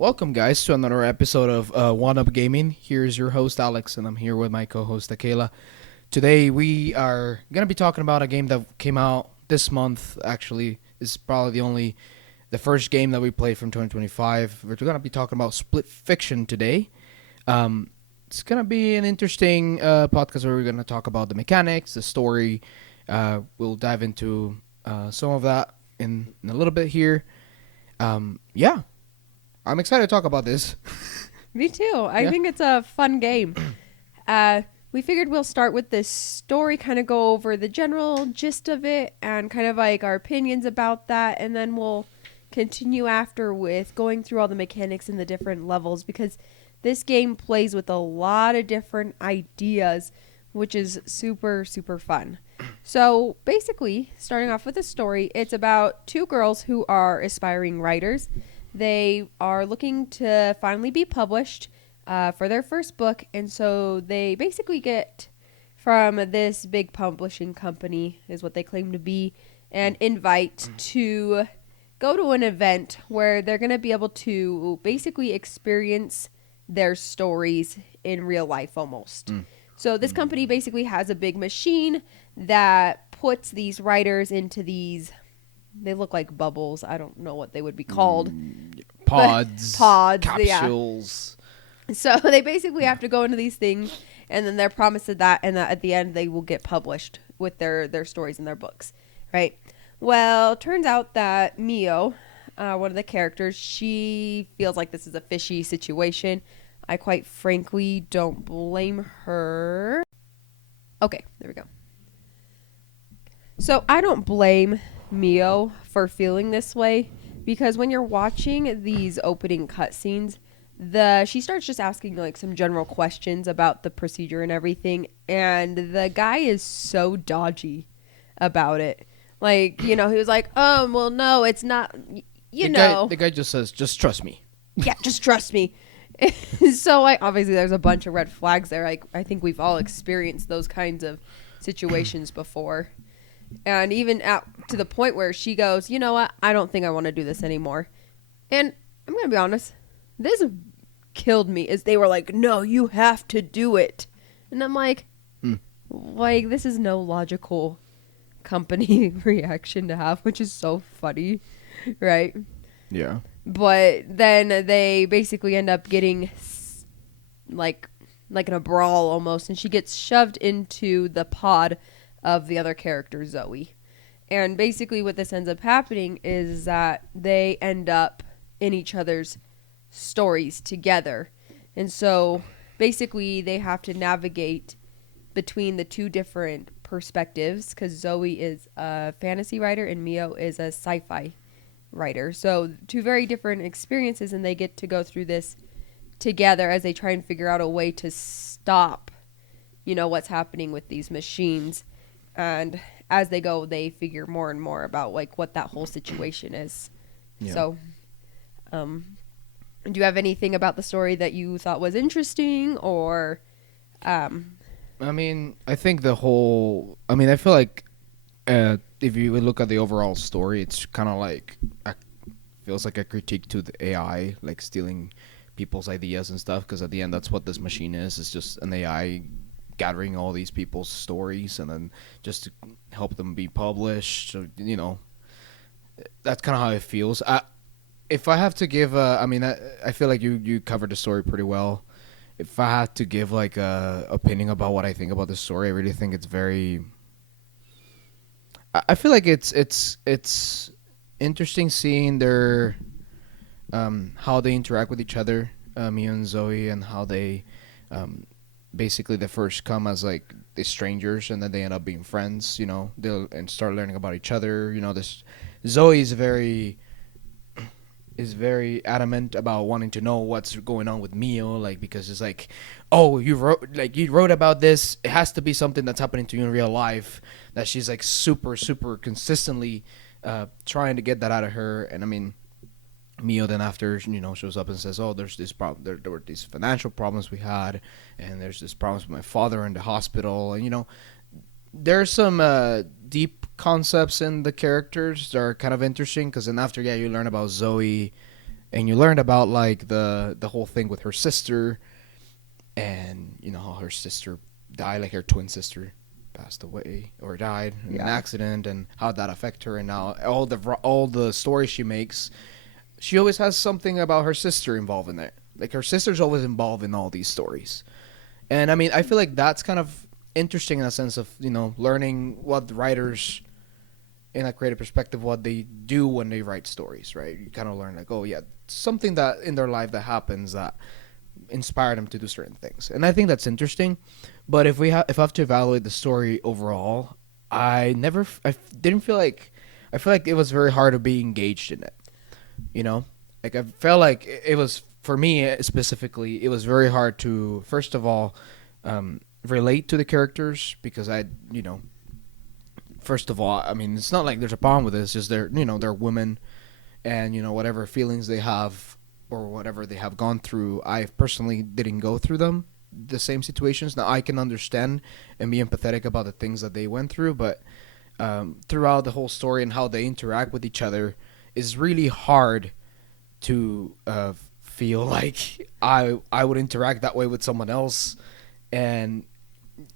Welcome, guys, to another episode of One Up Gaming. Here's your host, Alex, and I'm here with my co host, Akela. Today, we are going to be talking about a game that came out this month, actually. It's probably the first game that we played from 2025. We're going to be talking about Split Fiction today. It's going to be an interesting podcast where we're going to talk about the mechanics, the story. We'll dive into some of that in a little bit here. Yeah. I'm excited to talk about this. Me too. I Yeah. think it's a fun game. We figured we'll start with this story, kind of go over the general gist of it and kind of like our opinions about that. And then we'll continue after with going through all the mechanics and the different levels because this game plays with a lot of different ideas, which is super, super fun. So basically, starting off with the story, it's about two girls who are aspiring writers. They are looking to finally be published for their first book, and so they basically get from this big publishing company, is what they claim to be, an invite to go to an event where they're going to be able to basically experience their stories in real life almost. So this company basically has a big machine that puts these writers into these, they look like bubbles. I don't know what they would be called. Pods, Pods, yeah. capsules. So they basically have to go into these things, and then they're promised that, and that at the end they will get published with their stories and their books, right? Well, turns out that Mio, one of the characters, she feels like this is a fishy situation. I quite frankly don't blame her. Okay, there we go. So I don't blame Mio for feeling this way because when you're watching these opening cutscenes, she starts just asking like some general questions about the procedure and everything, and the guy is so dodgy about it. Like, he was like, well, no, it's not, The guy just says, "Just trust me." yeah, just trust me. So like obviously there's a bunch of red flags there. Like I think we've all experienced those kinds of situations before. And even to the point where she goes, you know what? I don't think I want to do this anymore. And I'm going to be honest. This killed me as they were like, no, you have to do it. And I'm like, this is no logical company reaction to have, which is so funny. Right? Yeah. But then they basically end up getting like in a brawl almost. And she gets shoved into the pod of the other character, Zoe. And basically what this ends up happening is that they end up in each other's stories together. And so basically they have to navigate between the two different perspectives because Zoe is a fantasy writer and Mio is a sci-fi writer. So two very different experiences, and they get to go through this together as they try and figure out a way to stop, what's happening with these machines. And as they go, they figure more and more about like what that whole situation is. Yeah. So, do you have anything about the story that you thought was interesting or, I mean, I think I feel like if you would look at the overall story, it's kind of like feels like a critique to the AI, like stealing people's ideas and stuff. Because at the end, that's what this machine is. It's just an AI gathering all these people's stories and then just to help them be published. So, that's kind of how it feels. If I have to give, I feel like you covered the story pretty well. If I had to give like a opinion about what I think about the story, I really think it's very. I feel like it's interesting seeing their how they interact with each other, Mia and Zoe, and how they basically they first come as like the strangers and then they end up being friends. They'll and start learning about each other. This Zoe is very adamant about wanting to know what's going on with Mio, like because it's like, oh, you wrote about this. It has to be something that's happening to you in real life. That she's like super super consistently trying to get that out of her. And I mean, Mio then after shows up and says, oh, there's this problem. There were these financial problems we had, and there's this problems with my father in the hospital, and there's some deep concepts in the characters that are kind of interesting because then after you learn about Zoe and you learned about like the whole thing with her sister, and you know how her sister died, like her twin sister passed away or died in an Yeah. accident, and how that affect her, and now all the stories she makes, she always has something about her sister involved in it. Like her sister's always involved in all these stories. And I mean, I feel like that's kind of interesting in a sense of, learning what the writers in a creative perspective, what they do when they write stories, right? You kind of learn like, oh yeah, something that in their life that happens that inspire them to do certain things. And I think that's interesting. But if I have to evaluate the story overall, I didn't feel like, I feel like it was very hard to be engaged in it. You know, like I felt like it was for me specifically. It was very hard to first of all relate to the characters because first of all, I mean, it's not like there's a problem with it. It's just they're women, and whatever feelings they have or whatever they have gone through. I personally didn't go through the same situations. Now I can understand and be empathetic about the things that they went through, but throughout the whole story and how they interact with each other is really hard to feel like I would interact that way with someone else, and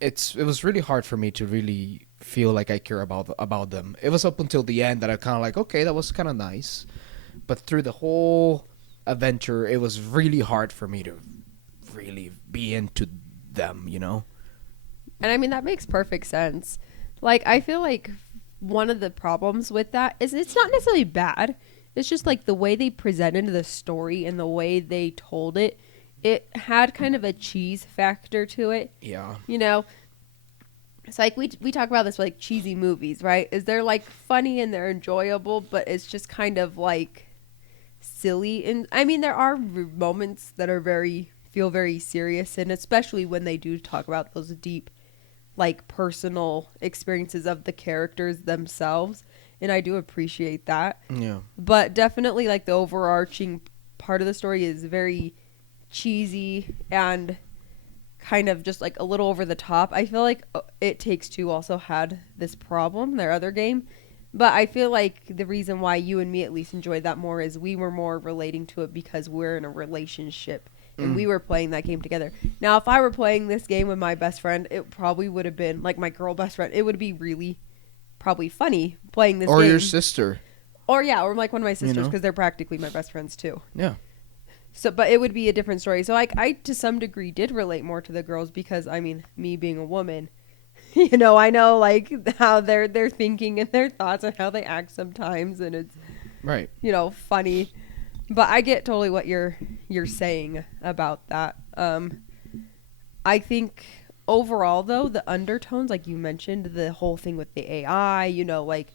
it was really hard for me to really feel like I care about them. It was up until the end that I kind of like, okay, that was kind of nice, but through the whole adventure, it was really hard for me to really be into them. And I mean, that makes perfect sense. Like, I feel like one of the problems with that is it's not necessarily bad. It's just like the way they presented the story and the way they told it, it had kind of a cheese factor to it. Yeah. You know, it's like we talk about this with, like, cheesy movies, right? Is they're like funny and they're enjoyable, but it's just kind of like silly. And I mean, there are moments that are feel very serious, and especially when they do talk about those deep, like, personal experiences of the characters themselves, and I do appreciate that. Yeah. But definitely, like, the overarching part of the story is very cheesy and kind of just like a little over the top. I feel like It Takes Two also had this problem, their other game. But I feel like the reason why you and me at least enjoyed that more is we were more relating to it because we're in a relationship and we were playing that game together. Now, if I were playing this game with my best friend, it probably would have been like my girl best friend. It would be really probably funny playing this game. Or your sister. Or like one of my sisters, know? because they're practically my best friends too. Yeah. So, but it would be a different story. So, like, I to some degree did relate more to the girls because, I mean, me being a woman, I know like how they're thinking and their thoughts and how they act sometimes, and it's Right. funny. But I get totally what you're saying about that. I think overall, though, the undertones, like you mentioned, the whole thing with the AI, like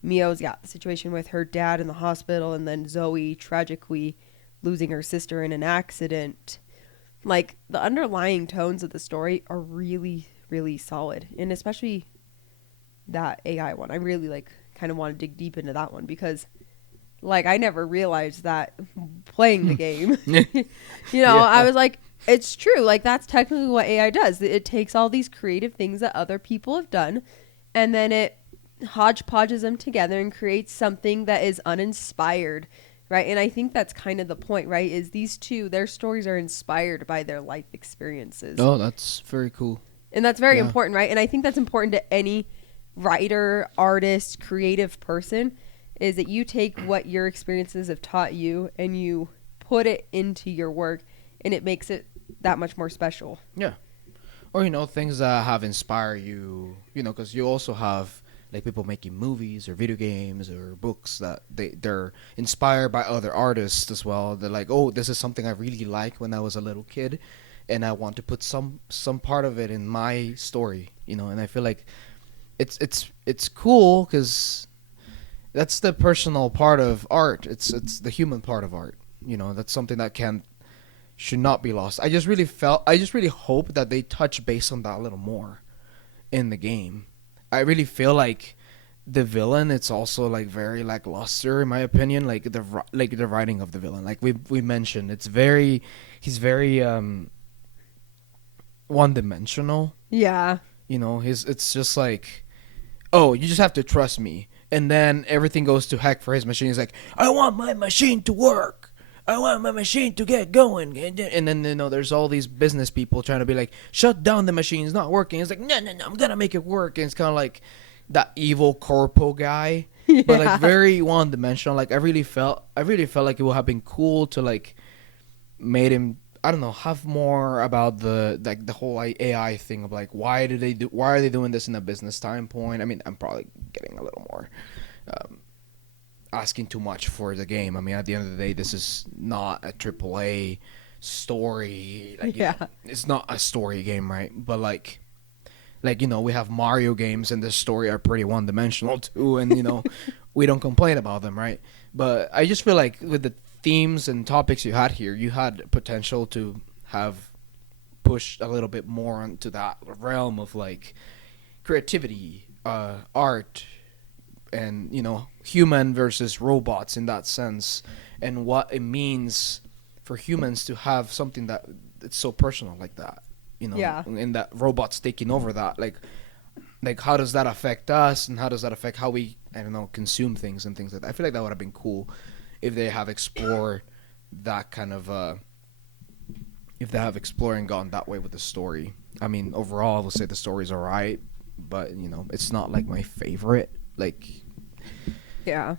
Mio's got the situation with her dad in the hospital, and then Zoe tragically losing her sister in an accident. Like, the underlying tones of the story are really, really solid, and especially that AI one. I really kind of want to dig deep into that one because I never realized that playing the game. Yeah. I was like, it's true. Like, that's technically what AI does. It takes all these creative things that other people have done, and then it hodgepodges them together and creates something that is uninspired, right? And I think that's kind of the point, right? Is these two, their stories are inspired by their life experiences. Oh, that's very cool. And that's very Yeah. important, right? And I think that's important to any writer, artist, creative person, is that you take what your experiences have taught you and you put it into your work, and it makes it that much more special. Yeah. Or, things that have inspired you, because you also have like people making movies or video games or books that they're inspired by other artists as well. They're like, oh, this is something I really liked when I was a little kid, and I want to put some part of it in my story, and I feel like it's cool because that's the personal part of art. It's the human part of art. That's something that should not be lost. I just really hope that they touch base on that a little more in the game. I really feel like the villain, it's also like very lackluster in my opinion. Like the writing of the villain, like we mentioned, he's very one dimensional. Yeah. It's just like, oh, you just have to trust me. And then everything goes to heck for his machine. He's like, I want my machine to work. I want my machine to get going, and then there's all these business people trying to be like, shut down the machine, it's not working. It's like, no, I'm gonna make it work. And it's kind of like that evil corpo guy, but like very one dimensional. Like I really felt like it would have been cool to like made him, I don't know, have more about the whole AI thing of like why are they doing this in a business time point. I mean, I'm probably getting a little more asking too much for the game. I mean, at the end of the day, this is not a AAA story. Like, it's not a story game, right? But like we have Mario games and the story are pretty one dimensional too, and we don't complain about them, right? But I just feel like with the themes and topics you had here, you had potential to have pushed a little bit more into that realm of like creativity, art, and human versus robots in that sense, and what it means for humans to have something that it's so personal like that, and that robots taking over that, like how does that affect us, and how does that affect how we, I don't know, consume things and things like that. I feel like that would have been cool if they have explored that kind of if they have explored and gone that way with the story. I mean, overall I will say the story's alright, but it's not like my favorite, like I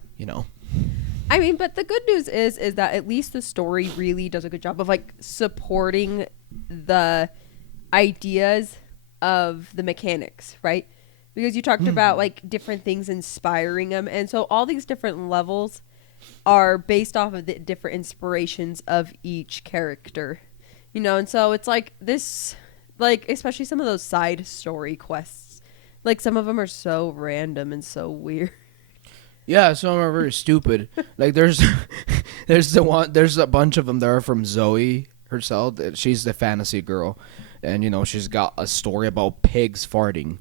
mean, but the good news is that at least the story really does a good job of like supporting the ideas of the mechanics, right? Because you talked about like different things inspiring them, and so all these different levels are based off of the different inspirations of each character, and so it's like this, like especially some of those side story quests, like some of them are so random and so weird. Yeah, some of them are very stupid. Like there's a bunch of them that are from Zoe herself. She's the fantasy girl, and she's got a story about pigs farting.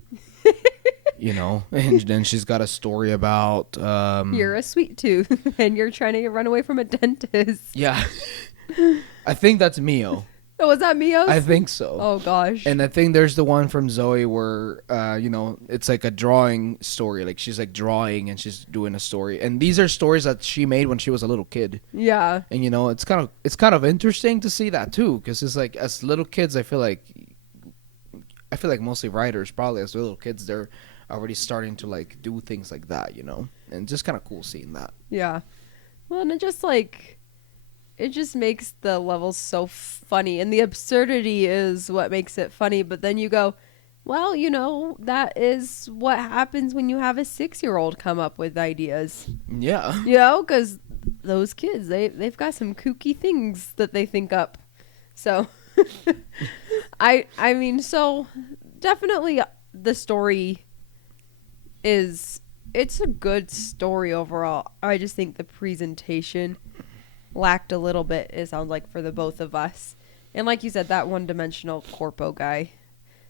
And then she's got a story about you're a sweet tooth and you're trying to run away from a dentist. Yeah. I think that's Mio. Oh, was that Mio's? I think so. Oh gosh. And I think there's the one from Zoe where it's like a drawing story. Like she's like drawing and she's doing a story. And these are stories that she made when she was a little kid. Yeah. And it's kind of interesting to see that too, because it's like as little kids, I feel like mostly writers probably as little kids they're already starting to like do things like that, and just kind of cool seeing that. Yeah. Well, and it just makes the levels so funny, and the absurdity is what makes it funny. But then you go, well, that is what happens when you have a 6-year-old come up with ideas. Yeah. Because those kids, they've got some kooky things that they think up. So, I mean, so definitely the story it's a good story overall. I just think the presentation lacked a little bit, it sounds like, for the both of us. And like you said, that one-dimensional corpo guy,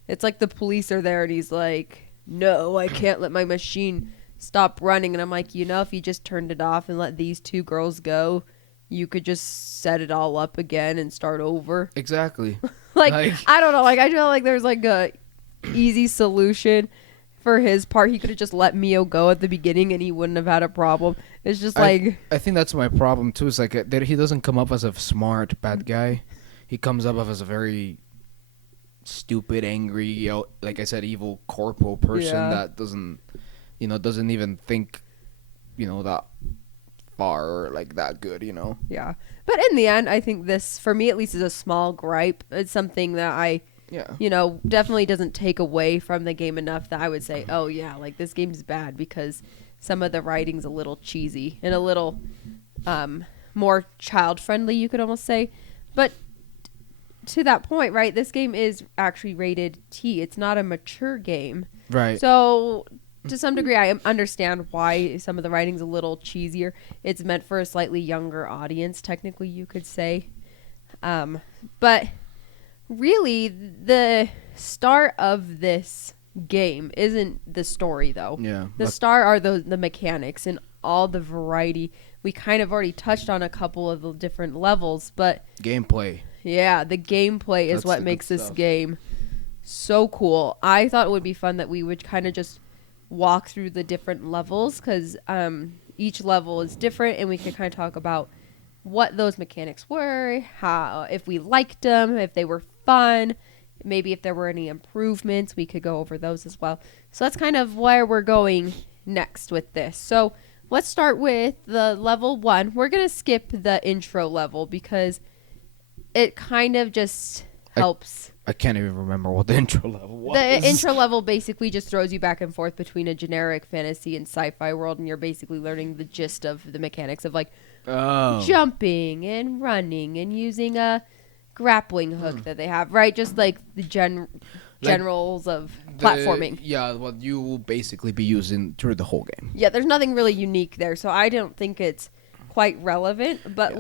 it's like the police are there and he's like, no, I can't let my machine stop running. And I'm like, if you just turned it off and let these two girls go, you could just set it all up again and start over. Exactly. like I don't know, like I feel like there's like a easy solution for his part. He could have just let Mio go at the beginning and he wouldn't have had a problem. It's just like, I think that's my problem too. Is like that he doesn't come up as a smart bad guy. He comes up as a very stupid, angry, like I said, evil corpo person that doesn't even think, that far or like that good, Yeah. But in the end, I think this, for me at least, is a small gripe. It's something that definitely doesn't take away from the game enough that I would say, oh yeah, like this game's bad because some of the writing's a little cheesy and a little more child friendly, you could almost say. But to that point, right, this game is actually rated T. It's not a mature game. Right. So to some degree, I understand why some of the writing's a little cheesier. It's meant for a slightly younger audience, technically, you could say. But really, the star of this game isn't the story, though. Yeah. The star are the mechanics and all the variety. We kind of already touched on a couple of the different levels, but gameplay. Yeah, the gameplay is what makes this game so cool. I thought it would be fun that we would kind of just walk through the different levels because each level is different, and we could kind of talk about what those mechanics were, how if we liked them, if they were fun, maybe if there were any improvements, we could go over those as well. So that's kind of where we're going next with this. So let's start with the level 1. We're going to skip the intro level because it kind of just helps. I can't even remember what the intro level was. The intro level basically just throws you back and forth between a generic fantasy and sci-fi world, and you're basically learning the gist of the mechanics of like jumping and running and using a grappling hook that they have, right? Just like the generals of platforming. What you will basically be using through the whole game. Yeah, there's nothing really unique there, so I don't think it's quite relevant. But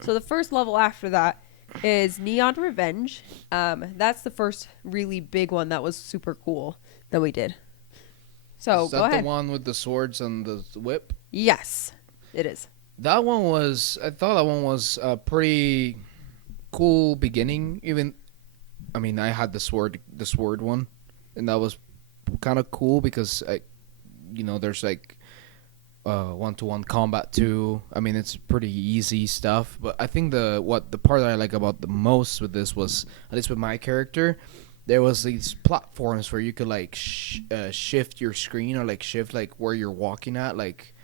so the first level after that is Neon Revenge. That's the first really big one that was super cool that we did. So is go that ahead. The one with the swords and the whip? Yes, it is. I thought that one was a pretty cool beginning. I had the sword one, and that was kind of cool because there's like one-to-one combat too. I mean, it's pretty easy stuff, but I think the part that I like about the most with this was, at least with my character, there was these platforms where you could like shift your screen, or like shift like where you're walking at, like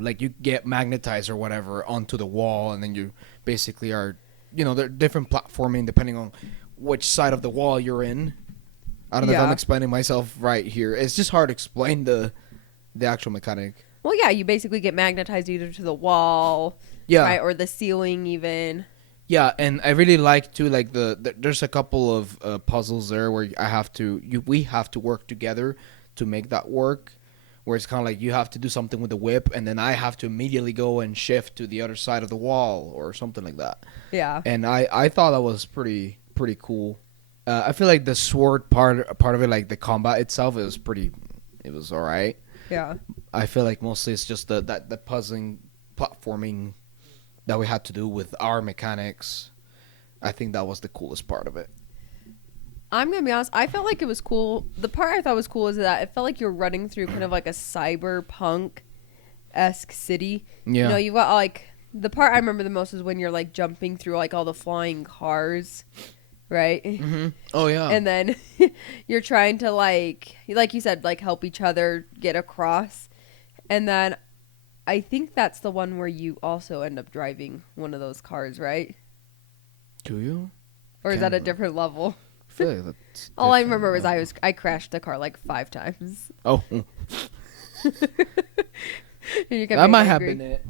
like you get magnetized or whatever onto the wall, and then you basically are, there are different platforming depending on which side of the wall you're in. I don't know if I'm explaining myself right here. It's just hard to explain the actual mechanic. Well, yeah, you basically get magnetized either to the wall, right, or the ceiling even. Yeah, and I really like too, like there's a couple of puzzles there where we have to work together to make that work. Where it's kind of like you have to do something with the whip, and then I have to immediately go and shift to the other side of the wall or something like that. Yeah. And I thought that was pretty cool. I feel like the sword part of it, like the combat itself, it was all right. Yeah. I feel like mostly it's just the puzzling, platforming that we had to do with our mechanics. I think that was the coolest part of it. I'm going to be honest, I felt like it was cool. The part I thought was cool is that it felt like you're running through kind of like a cyberpunk-esque city. Yeah. You've got like, the part I remember the most is when you're like jumping through like all the flying cars, right? Mm-hmm. Oh, yeah. And then you're trying to like you said, like help each other get across. And then I think that's the one where you also end up driving one of those cars, right? Do you? Or is that a different level? I feel like that's all I remember was I crashed the car like 5 times. Oh. That might have been it.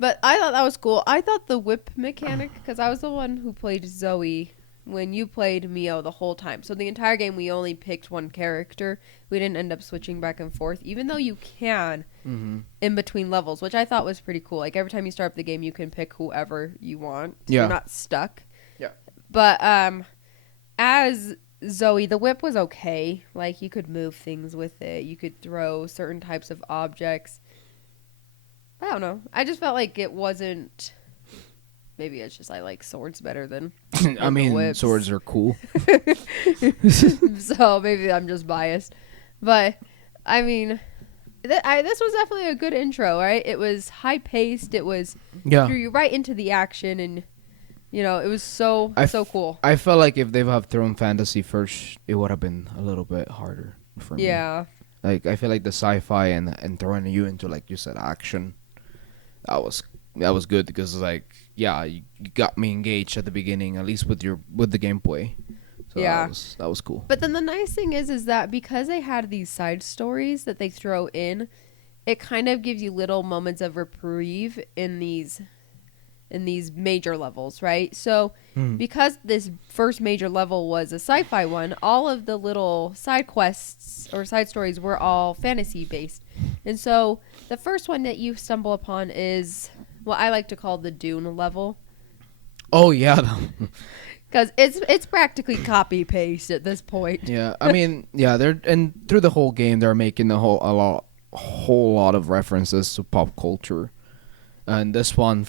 But I thought that was cool. I thought the whip mechanic, because I was the one who played Zoe when you played Mio the whole time. So the entire game we only picked one character. We didn't end up switching back and forth, even though you can in between levels, which I thought was pretty cool. Like every time you start up the game, you can pick whoever you want. So you're not stuck. Yeah. But as Zoe, the whip was okay. Like, you could move things with it. You could throw certain types of objects. I don't know. I just felt like it wasn't... Maybe it's just I like swords better than I mean, whips. Swords are cool. So maybe I'm just biased. But, I mean... this was definitely a good intro, right? It was high-paced. It was... threw you right into the action, and... it was so cool. I felt like if they would have thrown fantasy first, it would have been a little bit harder for me. Yeah. Like, I feel like the sci-fi and throwing you into, like you said, action, that was good because, like, yeah, you got me engaged at the beginning, at least with the gameplay. So yeah. That was cool. But then the nice thing is that because they had these side stories that they throw in, it kind of gives you little moments of reprieve in these major levels, right? So because this first major level was a sci-fi one, all of the little side quests or side stories were all fantasy based. And so the first one that you stumble upon is what I like to call the Dune level. Oh yeah. Because it's practically copy paste at this point. Yeah, I mean, yeah, through the whole game they're making a whole lot of references to pop culture. And this one,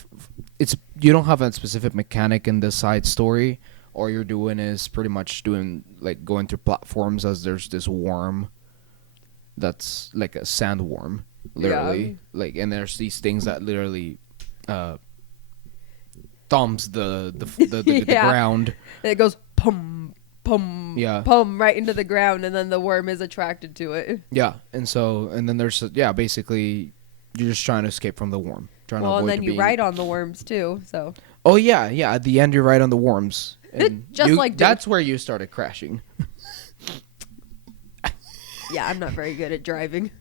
you don't have a specific mechanic in the side story. All you're doing is pretty much doing like going through platforms as there's this worm that's like a sandworm, literally. Like, and there's these things that literally thumbs the Yeah. ground. And it goes pum, pum, Yeah. pum right into the ground, and then the worm is attracted to it. Yeah, and then there's basically you're just trying to escape from the worm. Trying to Well, and avoid then you being... ride on the worms too. So Oh yeah. At the end, you're right on the worms. And Just like Doom. that's where you started crashing. yeah, I'm not very good at driving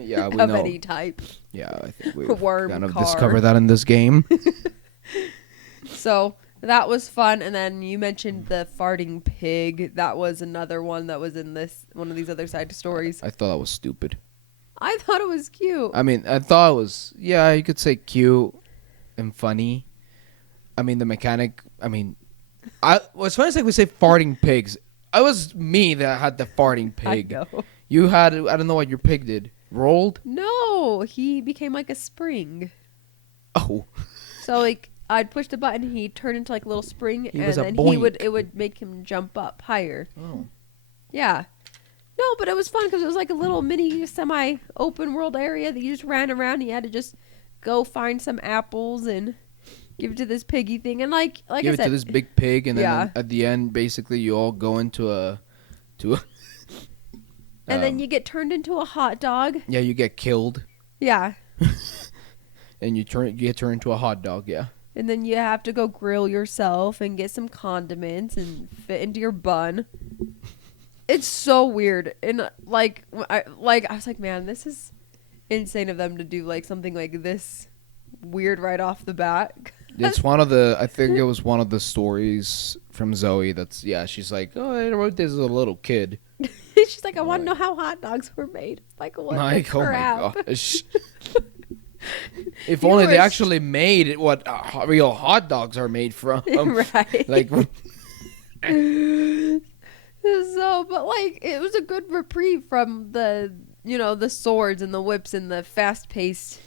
Yeah, we of know. any type. Yeah, I think we Worm kind of car. discovered that in this game. So that was fun. And then you mentioned the farting pig. That was another one that was in one of these other side stories. I thought that was stupid. I thought it was cute. I mean, I thought it was, you could say cute and funny. I mean, the mechanic, what's funny is like we say farting pigs. It was me that had the farting pig. I know. You had, I don't know what your pig did. Rolled? No, he became like a spring. Oh. So like I'd push the button, he'd turn into like a little spring, He and was a then boink. it would make him jump up higher. Oh. Yeah. No, but it was fun because it was like a little mini semi-open world area that you just ran around. And you had to just go find some apples and give it to this piggy thing, and like Give I it said, to this big pig, and then Yeah. at the end, basically, you all go into a and then you get turned into a hot dog. yeah, you get killed, Yeah. and you get turned into a hot dog. Yeah. And then you have to go grill yourself and get some condiments and fit into your bun. It's so weird. And I was like, man, this is insane of them to do like something like this weird right off the bat. It's I think it was one of the stories from Zoe that's, she's like, oh, I wrote this as a little kid. She's like, I want to know how hot dogs were made. Like, what Like, the oh crap? my gosh. If You only were they s- actually made what real hot dogs are made from. Right. Like, So, but like, it was a good reprieve from the swords and the whips and the fast-paced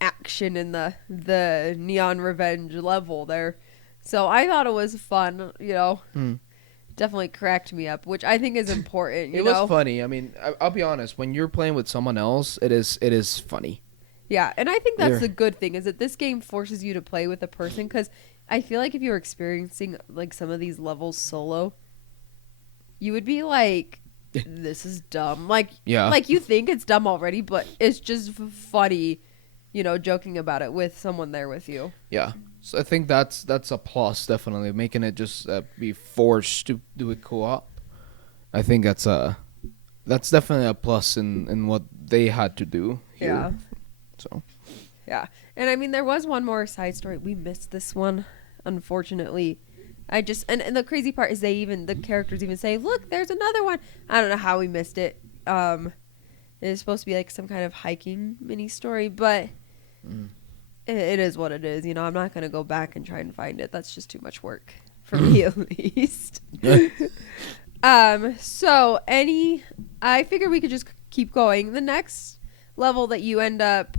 action in the Neon Revenge level there. So I thought it was fun, Definitely cracked me up, which I think is important, it was funny. I mean, I'll be honest. When you're playing with someone else, it is funny. Yeah, and I think that's Yeah. the good thing is that this game forces you to play with a person because I feel like if you were experiencing like some of these levels solo, you would be like, "This is dumb." Like you think it's dumb already, but it's just funny, joking about it with someone there with you. Yeah. So I think that's a plus, definitely. Making it just be forced to do it co-op. I think that's definitely a plus in what they had to do here. Yeah. So. Yeah. And I mean, there was one more side story. We missed this one, unfortunately. And the crazy part is the characters even say, look, there's another one. I don't know how we missed it. It is supposed to be like some kind of hiking mini story, but it is what it is. I'm not going to go back and try and find it. That's just too much work for me at least. I figure we could just keep going. The next level that you end up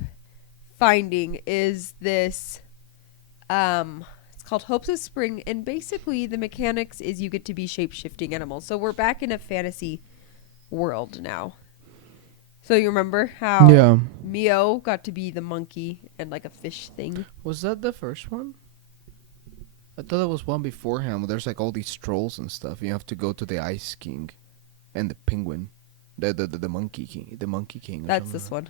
finding is this it's called Hopes of Spring, and basically the mechanics is you get to be shape-shifting animals. So we're back in a fantasy world now. So you remember how Mio got to be the monkey and like a fish thing? Was that the first one? I thought there was one beforehand where there's like all these trolls and stuff. You have to go to the Ice King and the penguin. The Monkey King. The Monkey King. That's this one.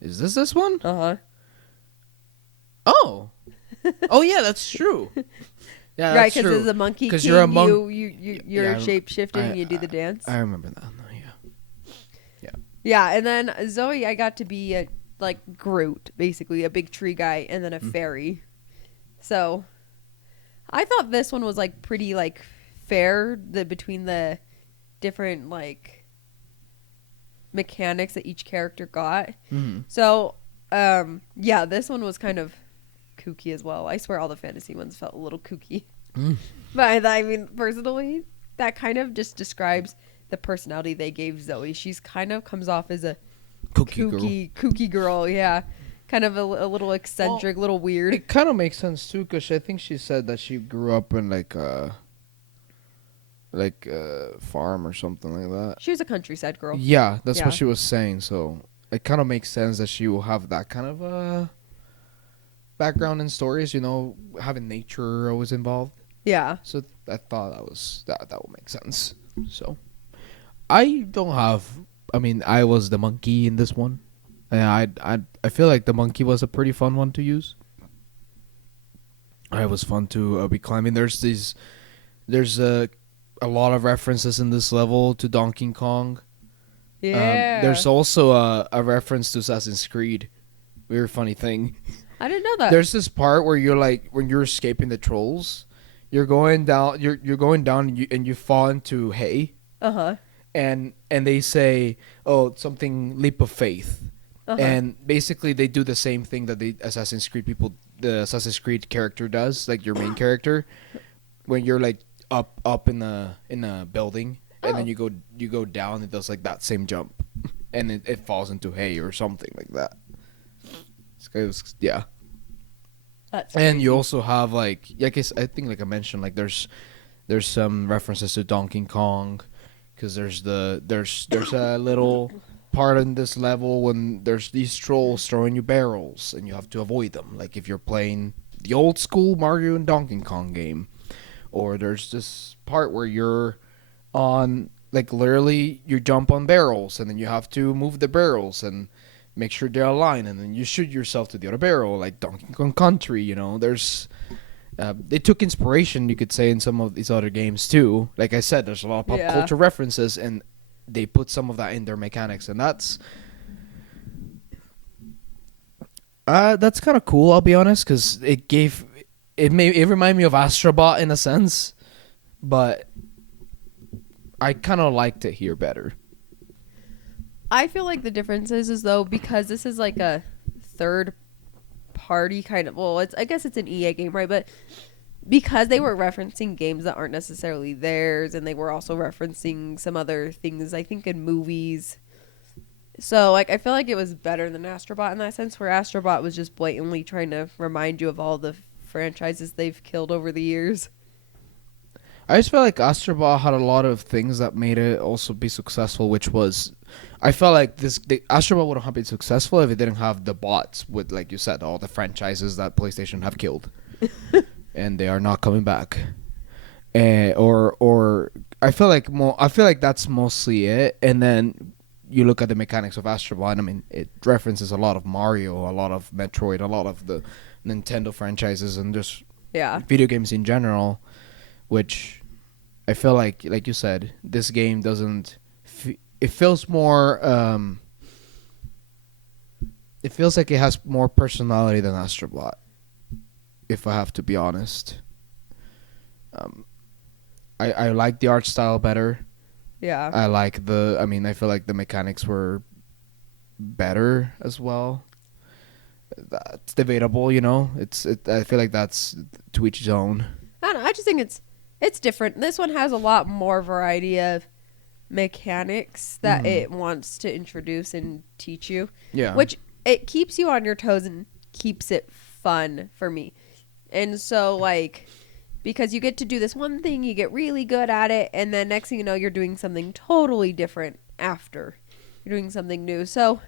Is this one? Uh-huh. Oh. Oh yeah, that's true. Yeah, Right, that's because true. as a monkey 'Cause king, you're a monk- you're Yeah, shape-shifting I- and you do the dance. I remember that. No, yeah. Yeah, and then Zoe, I got to be a Groot, basically a big tree guy, and then a fairy. So, I thought this one was like pretty like fair between the different like mechanics that each character got. Mm-hmm. So, yeah, this one was kind of kooky as well. I swear all the fantasy ones felt a little kooky. But I mean, personally, that kind of just describes the personality they gave Zoe. She's kind of comes off as a kooky girl, yeah. Kind of a little eccentric, little weird. It kind of makes sense too, because I think she said that she grew up in like a farm or something like that. She was a countryside girl. Yeah, that's Yeah. what she was saying. So it kind of makes sense that she will have that kind of background in stories. You know, having nature always involved. Yeah. So I thought that would make sense. So I don't have. I mean, I was the monkey in this one. And I feel like the monkey was a pretty fun one to use. It was fun to be climbing. There's a lot of references in this level to Donkey Kong. Yeah. There's also a reference to Assassin's Creed. Weird funny thing. I didn't know that. There's this part where you're like when you're escaping the trolls, you're going down. You're going down and you fall into hay. Uh-huh. And they say, oh, something leap of faith. Uh-huh. And basically they do the same thing that the Assassin's Creed character does, like your main character, when you're like up in a building and then you go down, it does like that same jump and it falls into hay or something like that. Yeah. That's And crazy. you also have like I guess I think like I mentioned like there's some references to Donkey Kong because there's a little part in this level when there's these trolls throwing you barrels and you have to avoid them, like if you're playing the old school Mario and Donkey Kong game. Or there's this part where you're on like literally you jump on barrels and then you have to move the barrels and make sure they're aligned and then you shoot yourself to the other barrel like Donkey Kong Country. You know, there's they took inspiration, you could say, in some of these other games too. Like I said, there's a lot of pop culture references, and they put some of that in their mechanics, and that's kind of cool. I'll be honest, because it reminded me of Astrobot in a sense, but I kind of liked it here better. I feel like the difference is though, because this is like a third party kind of, well, I guess it's an EA game, right? But because they were referencing games that aren't necessarily theirs, and they were also referencing some other things, I think, in movies. So, like, I feel like it was better than Astrobot in that sense, where Astrobot was just blatantly trying to remind you of all the franchises they've killed over the years. I just felt like Astrobot had a lot of things that made it also be successful, which was, I felt like Astrobot wouldn't have been successful if it didn't have the bots with, like you said, all the franchises that PlayStation have killed, and they are not coming back. Or I feel like that's mostly it. And then you look at the mechanics of Astrobot. I mean, it references a lot of Mario, a lot of Metroid, a lot of the Nintendo franchises, and just video games in general. Which I feel like you said, this game doesn't. It feels more. It feels like it has more personality than Astrobot, if I have to be honest. I like the art style better. Yeah. I feel like the mechanics were better as well. That's debatable, you know. I feel like that's to each his own. I don't know. I just think it's different. This one has a lot more variety of mechanics that it wants to introduce and teach you. Yeah. Which it keeps you on your toes and keeps it fun for me. And so, like, because you get to do this one thing, you get really good at it, and then next thing you know, you're doing something totally different after. You're doing something new. So,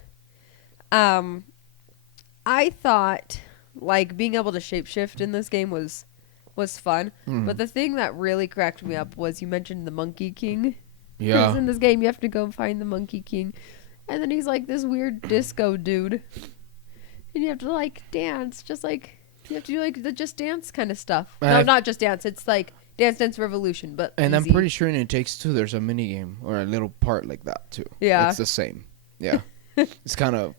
I thought, like, being able to shapeshift in this game was fun. But the thing that really cracked me up was you mentioned the Monkey King. Yeah. Because in this game, you have to go and find the Monkey King. And then he's like this weird disco dude. And you have to, like, dance. Just like, you have to do, like, the Just Dance kind of stuff. No, not Just Dance. It's like Dance Dance Revolution, but And easy. I'm pretty sure in It Takes Two, there's a mini game or a little part like that too. Yeah. It's the same. Yeah. It's kind of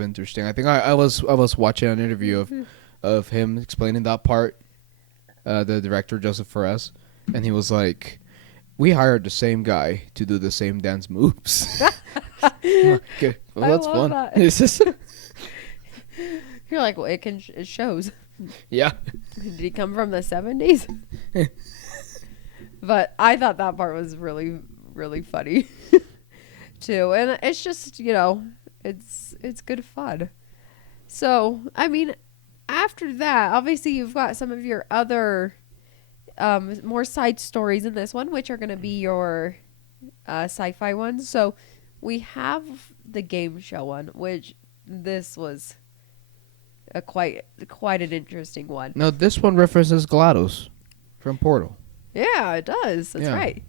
interesting. I think I was watching an interview of him explaining that part. The director Joseph Fares, and he was like, "We hired the same guy to do the same dance moves." Okay, well, that's I love fun. that. It's just, You're like, well, it shows. yeah. Did he come from the 70s? But I thought that part was really, really funny too. And it's just, you know, it's good fun. So, I mean, after that, obviously you've got some of your other more side stories in this one, which are going to be your sci-fi ones. So we have the game show one, which this was a quite an interesting one. No, this one references GLaDOS from Portal. Yeah, it does. That's Yeah. right.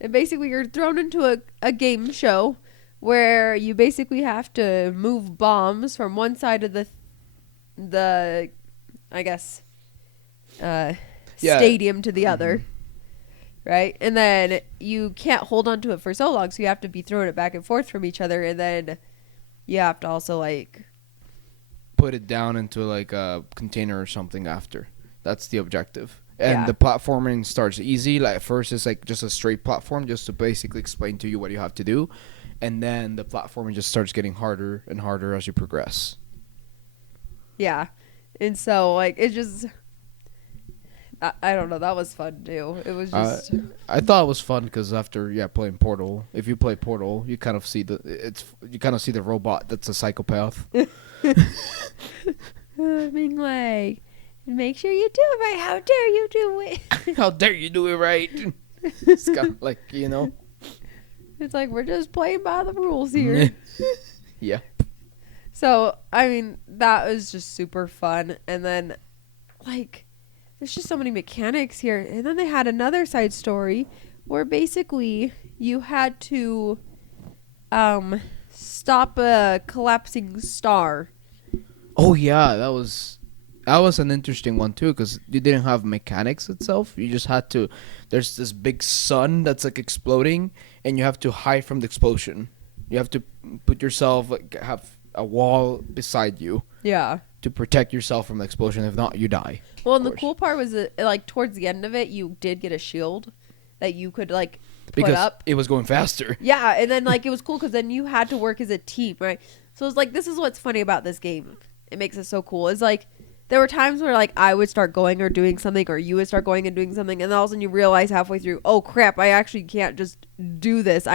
And basically, you're thrown into a game show where you basically have to move bombs from one side of the I guess, stadium to the other. Right? And then you can't hold on to it for so long, so you have to be throwing it back and forth from each other, and then you have to also, like... Put it down into, like, a container or something after. That's the objective. And Yeah. the platforming starts easy. Like, at first it's, like, just a straight platform just to basically explain to you what you have to do. And then the platforming just starts getting harder and harder as you progress. Yeah. And so, like, it just... I don't know. That was fun, too. It was just... I thought it was fun because after playing Portal, if you play Portal, you kind of see the robot that's a psychopath. being like, make sure you do it right. How dare you do it? How dare you do it right? It's kind of like, It's like, we're just playing by the rules here. Yeah. So, I mean, that was just super fun. And then, like, there's just so many mechanics here. And then they had another side story where basically you had to stop a collapsing star. Oh yeah, that was an interesting one too, because you didn't have mechanics itself. You just had to. There's this big sun that's like exploding, and you have to hide from the explosion. You have to put yourself have a wall beside you Yeah. to protect yourself from the explosion. If not, you die. Well, and the course. cool part was that, like, towards the end of it, you did get a shield that you could, like, put Because up. it was going faster. Yeah, and then, like, it was cool because then you had to work as a team, right? So it's like, this is what's funny about this game. It makes it so cool. It's like, there were times where, like, I would start going or doing something, or you would start going and doing something, and then all of a sudden you realize halfway through, oh, crap, I actually can't just do this.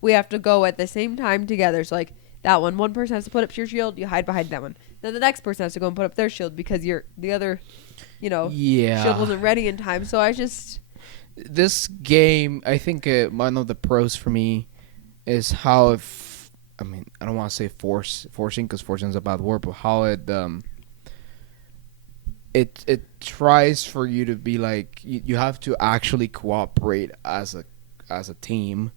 We have to go at the same time together. So, like, that one person has to put up your shield, you hide behind that one. Then the next person has to go and put up their shield because the other, shield wasn't ready in time. So This game, I think one of the pros for me is how I don't want to say forcing because forcing is a bad word, but how it tries for you to be like you have to actually cooperate as a team.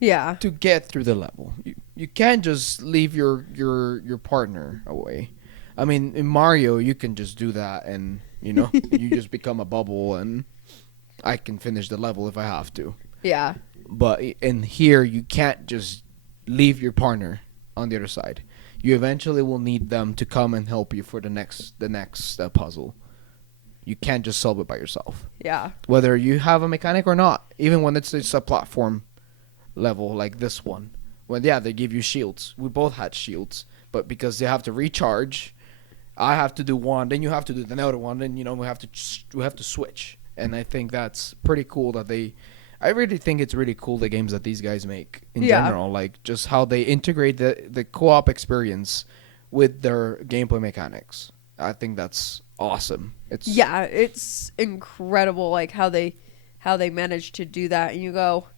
Yeah. To get through the level, you can't just leave your partner away. I mean, in Mario, you can just do that, and you just become a bubble, and I can finish the level if I have to. Yeah. But in here, you can't just leave your partner on the other side. You eventually will need them to come and help you for the next puzzle. You can't just solve it by yourself. Yeah. Whether you have a mechanic or not, even when it's a platform level like this one, when they give you shields. We both had shields, but because they have to recharge, I have to do one, then you have to do another one, then we have to switch. And I think that's pretty cool I really think it's really cool the games that these guys make in general, like just how they integrate the co-op experience with their gameplay mechanics. I think that's awesome. It's incredible, like how they managed to do that. And you go,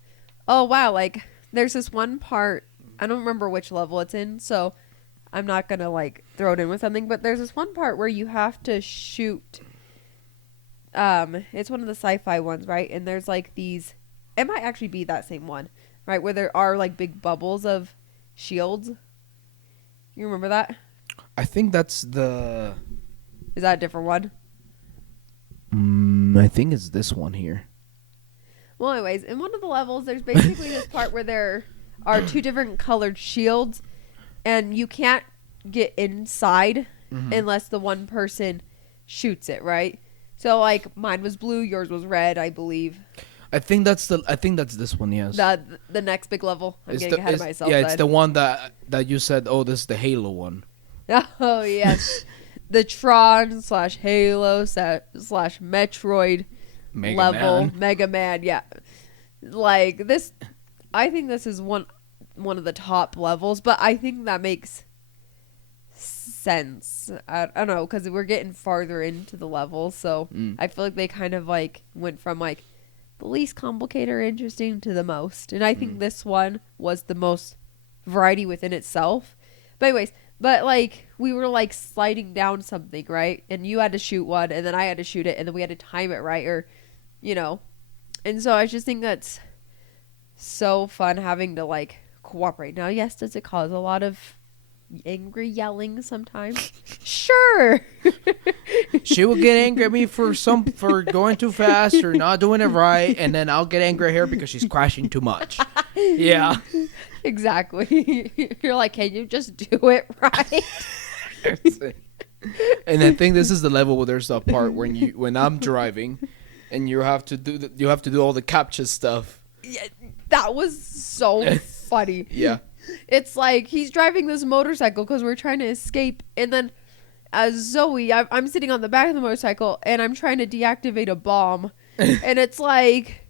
oh wow, like there's this one part, I don't remember which level it's in, so I'm not gonna like throw it in with something, but there's this one part where you have to shoot it's one of the sci-fi ones, right? And there's like these, it might actually be that same one, right, where there are like big bubbles of shields. You remember that? I think that's Is that a different one? I think it's this one here. Well, anyways, in one of the levels, there's basically this part where there are two different colored shields, and you can't get inside unless the one person shoots it, right? So, like, mine was blue, yours was red, I believe. I think that's this one. Yes. The next big level. I'm getting ahead of myself. Yeah, it's the one that you said. Oh, this is the Halo one. Oh yes, the Tron / Halo / Metroid Mega Man. Yeah, like this. I think this is one of the top levels, but I think that makes sense. I don't know, because we're getting farther into the level, so I feel like they kind of like went from like the least complicated or interesting to the most. And I think this one was the most variety within itself. But anyways, but like we were like sliding down something, right? And you had to shoot one and then I had to shoot it and then we had to time it right, or you know. And so I just think that's so fun having to like cooperate. Now, yes, does it cause a lot of angry yelling sometimes? Sure. She will get angry at me for going too fast or not doing it right, and then I'll get angry at her because she's crashing too much. Yeah. Exactly. You're like, can you just do it right? And I think this is the level where there's a part when I'm driving, and you have to do all the captcha stuff. Yeah, that was so funny. Yeah. It's like he's driving this motorcycle because we're trying to escape, and then Zoe, I'm sitting on the back of the motorcycle, and I'm trying to deactivate a bomb, and it's like,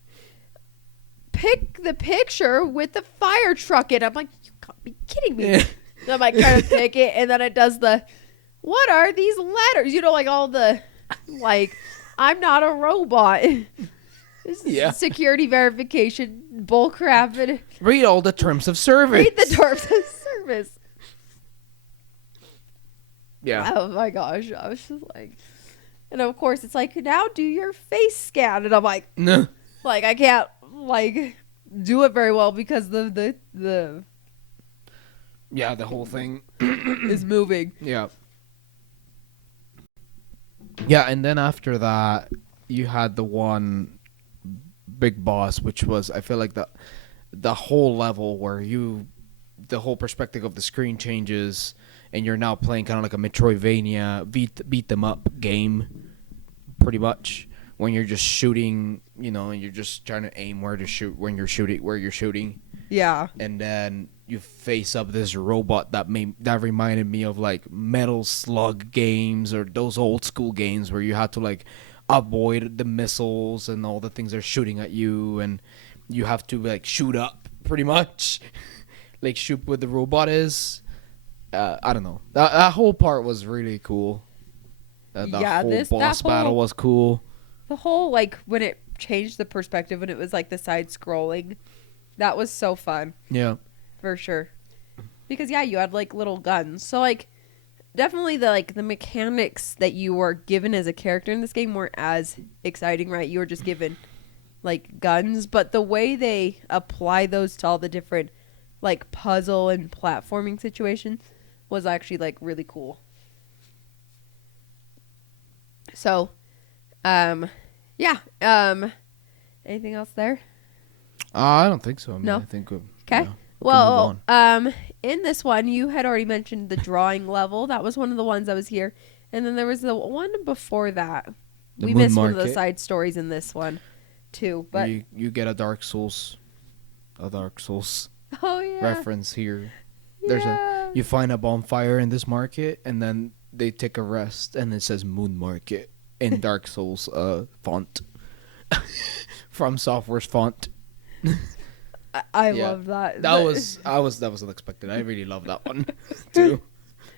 pick the picture with the fire truck in. I'm like, you can't be kidding me. And I'm like trying to pick it, and then it does what are these letters? You know, like all the, like, I'm not a robot. This is security verification bullcrap. And read all the terms of service. read the terms of service. Yeah. Oh my gosh. I was just like, and of course it's like, now do your face scan. And I'm like, No. like I can't like do it very well because the Yeah, the whole thing is moving. Yeah. Yeah, and then after that, you had the one big boss, which was, I feel like the whole level where the whole perspective of the screen changes, and you're now playing kind of like a Metroidvania beat them up game, pretty much. When you're just shooting, and you're just trying to aim where you're shooting. Yeah. And then you face up this robot that reminded me of like Metal Slug games or those old school games where you had to like avoid the missiles and all the things they're shooting at you, and you have to like shoot up pretty much. Like shoot where the robot is. I don't know. That whole part was really cool. Whole boss battle was cool. The whole, like, when it changed the perspective, when it was, like, the side-scrolling, that was so fun. Yeah. For sure. Because, yeah, you had, like, little guns. So, like, definitely the mechanics that you were given as a character in this game weren't as exciting, right? You were just given, like, guns. But the way they apply those to all the different, like, puzzle and platforming situations was actually, like, really cool. So... yeah. Anything else there? I don't think so. I mean, No. I think Okay. Yeah, Well, in this one, you had already mentioned the drawing level. That was one of the ones that was here. And then there was the one before that. The We Moon missed one of the Market. side stories in this one, too. But you get a Dark Souls oh yeah, reference here. yeah. You find a bonfire in this market, and then they take a rest, and it says Moon Market in Dark Souls font. From Software's font. I Yeah. love that. That was unexpected. I really love that one too.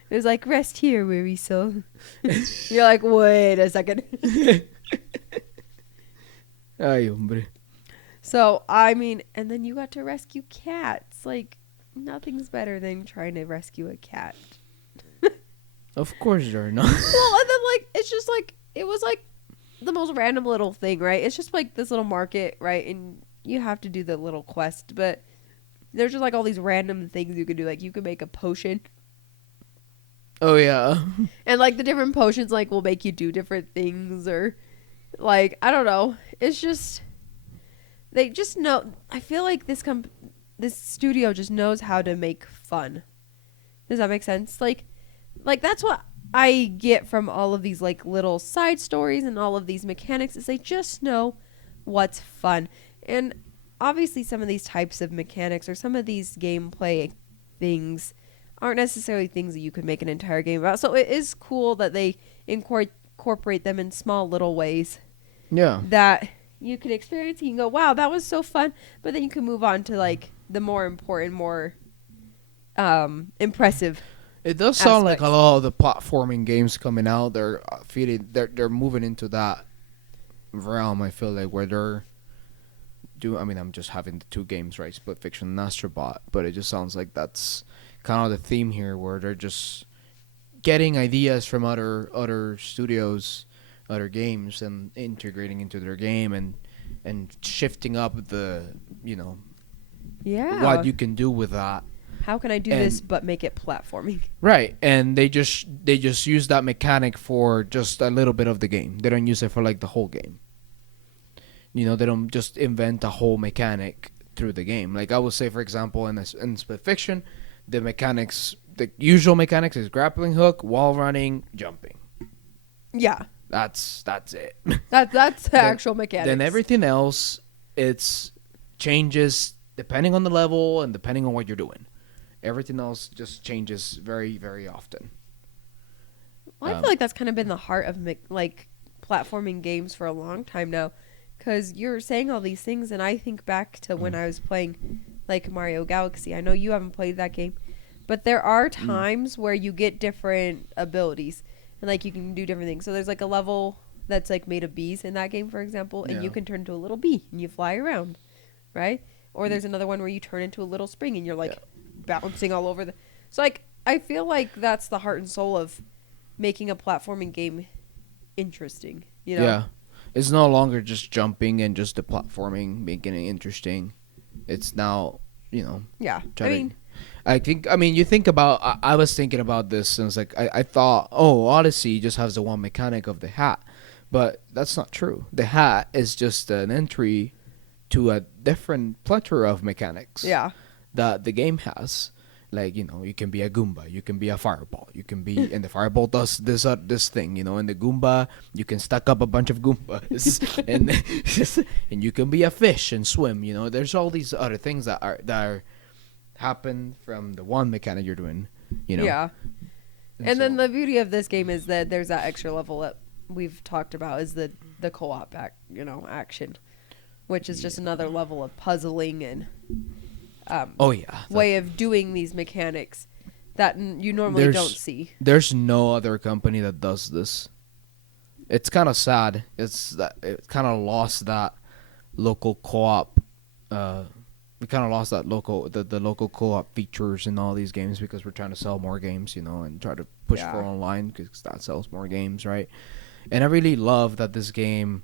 It was like, rest here, weary soul. You're like, wait a second. Ay, hombre. So, I mean, and then you got to rescue cats. Like, nothing's better than trying to rescue a cat. Of course you're not. Well, and then, like, it's just like, it was like the most random little thing, right? It's just like this little market, right? And you have to do the little quest, but there's just like all these random things you could do. Like, you could make a potion, Oh yeah. and like the different potions, like, will make you do different things, or like, I don't know. It's just, they just know. I feel like this studio just knows how to make fun. Does that make sense? Like that's what I get from all of these like little side stories and all of these mechanics, is they just know what's fun. And obviously some of these types of mechanics or some of these gameplay things aren't necessarily things that you could make an entire game about. So it is cool that they incorporate them in small little ways Yeah. that you can experience. You can go, wow, that was so fun. But then you can move on to like the more important, more impressive. It does sound like a aspects. lot of the platforming games coming out. They're moving into that realm. I feel like where they're do. I mean, I'm just having the two games, right? Split Fiction and Astrobot, but it just sounds like that's kind of the theme here, where they're just getting ideas from other studios, other games, and integrating into their game and shifting up the Yeah. what you can do with that. How can I do And- this but make it platforming? Right, and they just use that mechanic for just a little bit of the game. They don't use it for like the whole game. They don't just invent a whole mechanic through the game. Like I would say, for example, in Split Fiction, the usual mechanics is grappling hook, wall running, jumping. Yeah. That's it. That's the actual mechanics. Then everything else, it's changes depending on the level and depending on what you're doing. Everything else just changes very, very often. Well, I feel like that's kind of been the heart of like platforming games for a long time now, because you're saying all these things, and I think back to when I was playing like Mario Galaxy. I know you haven't played that game, but there are times where you get different abilities, and like you can do different things. So there's like a level that's like made of bees in that game, for example, and you Yeah. can turn into a little bee and you fly around, right? Or there's another one where you turn into a little spring and you're like bouncing all over the. So like I feel like that's the heart and soul of making a platforming game interesting. You know? Yeah. It's no longer just jumping and just the platforming making it interesting. It's now, Yeah. try I to- mean, you think about, I was thinking about this since like I thought, oh, Odyssey just has the one mechanic of the hat. But that's not true. The hat is just an entry to a different plethora of mechanics yeah. that the game has. Like, you can be a Goomba, you can be a Fireball, you can be, and the Fireball does this thing, and the Goomba, you can stack up a bunch of Goombas, and you can be a fish and swim, There's all these other things that are happen from the one mechanic you're doing, Yeah. And then so- the beauty of this game is that there's that extra level that we've talked about is the co-op action, which is just another level of puzzling and Oh yeah, way of doing these mechanics that you normally There's- don't see. there's no other company that does this. It's kind of sad. It kind of lost that local co-op. We kind of lost that the local co-op features in all these games because we're trying to sell more games, and try to push Yeah. for online because that sells more games, right? And I really love that this game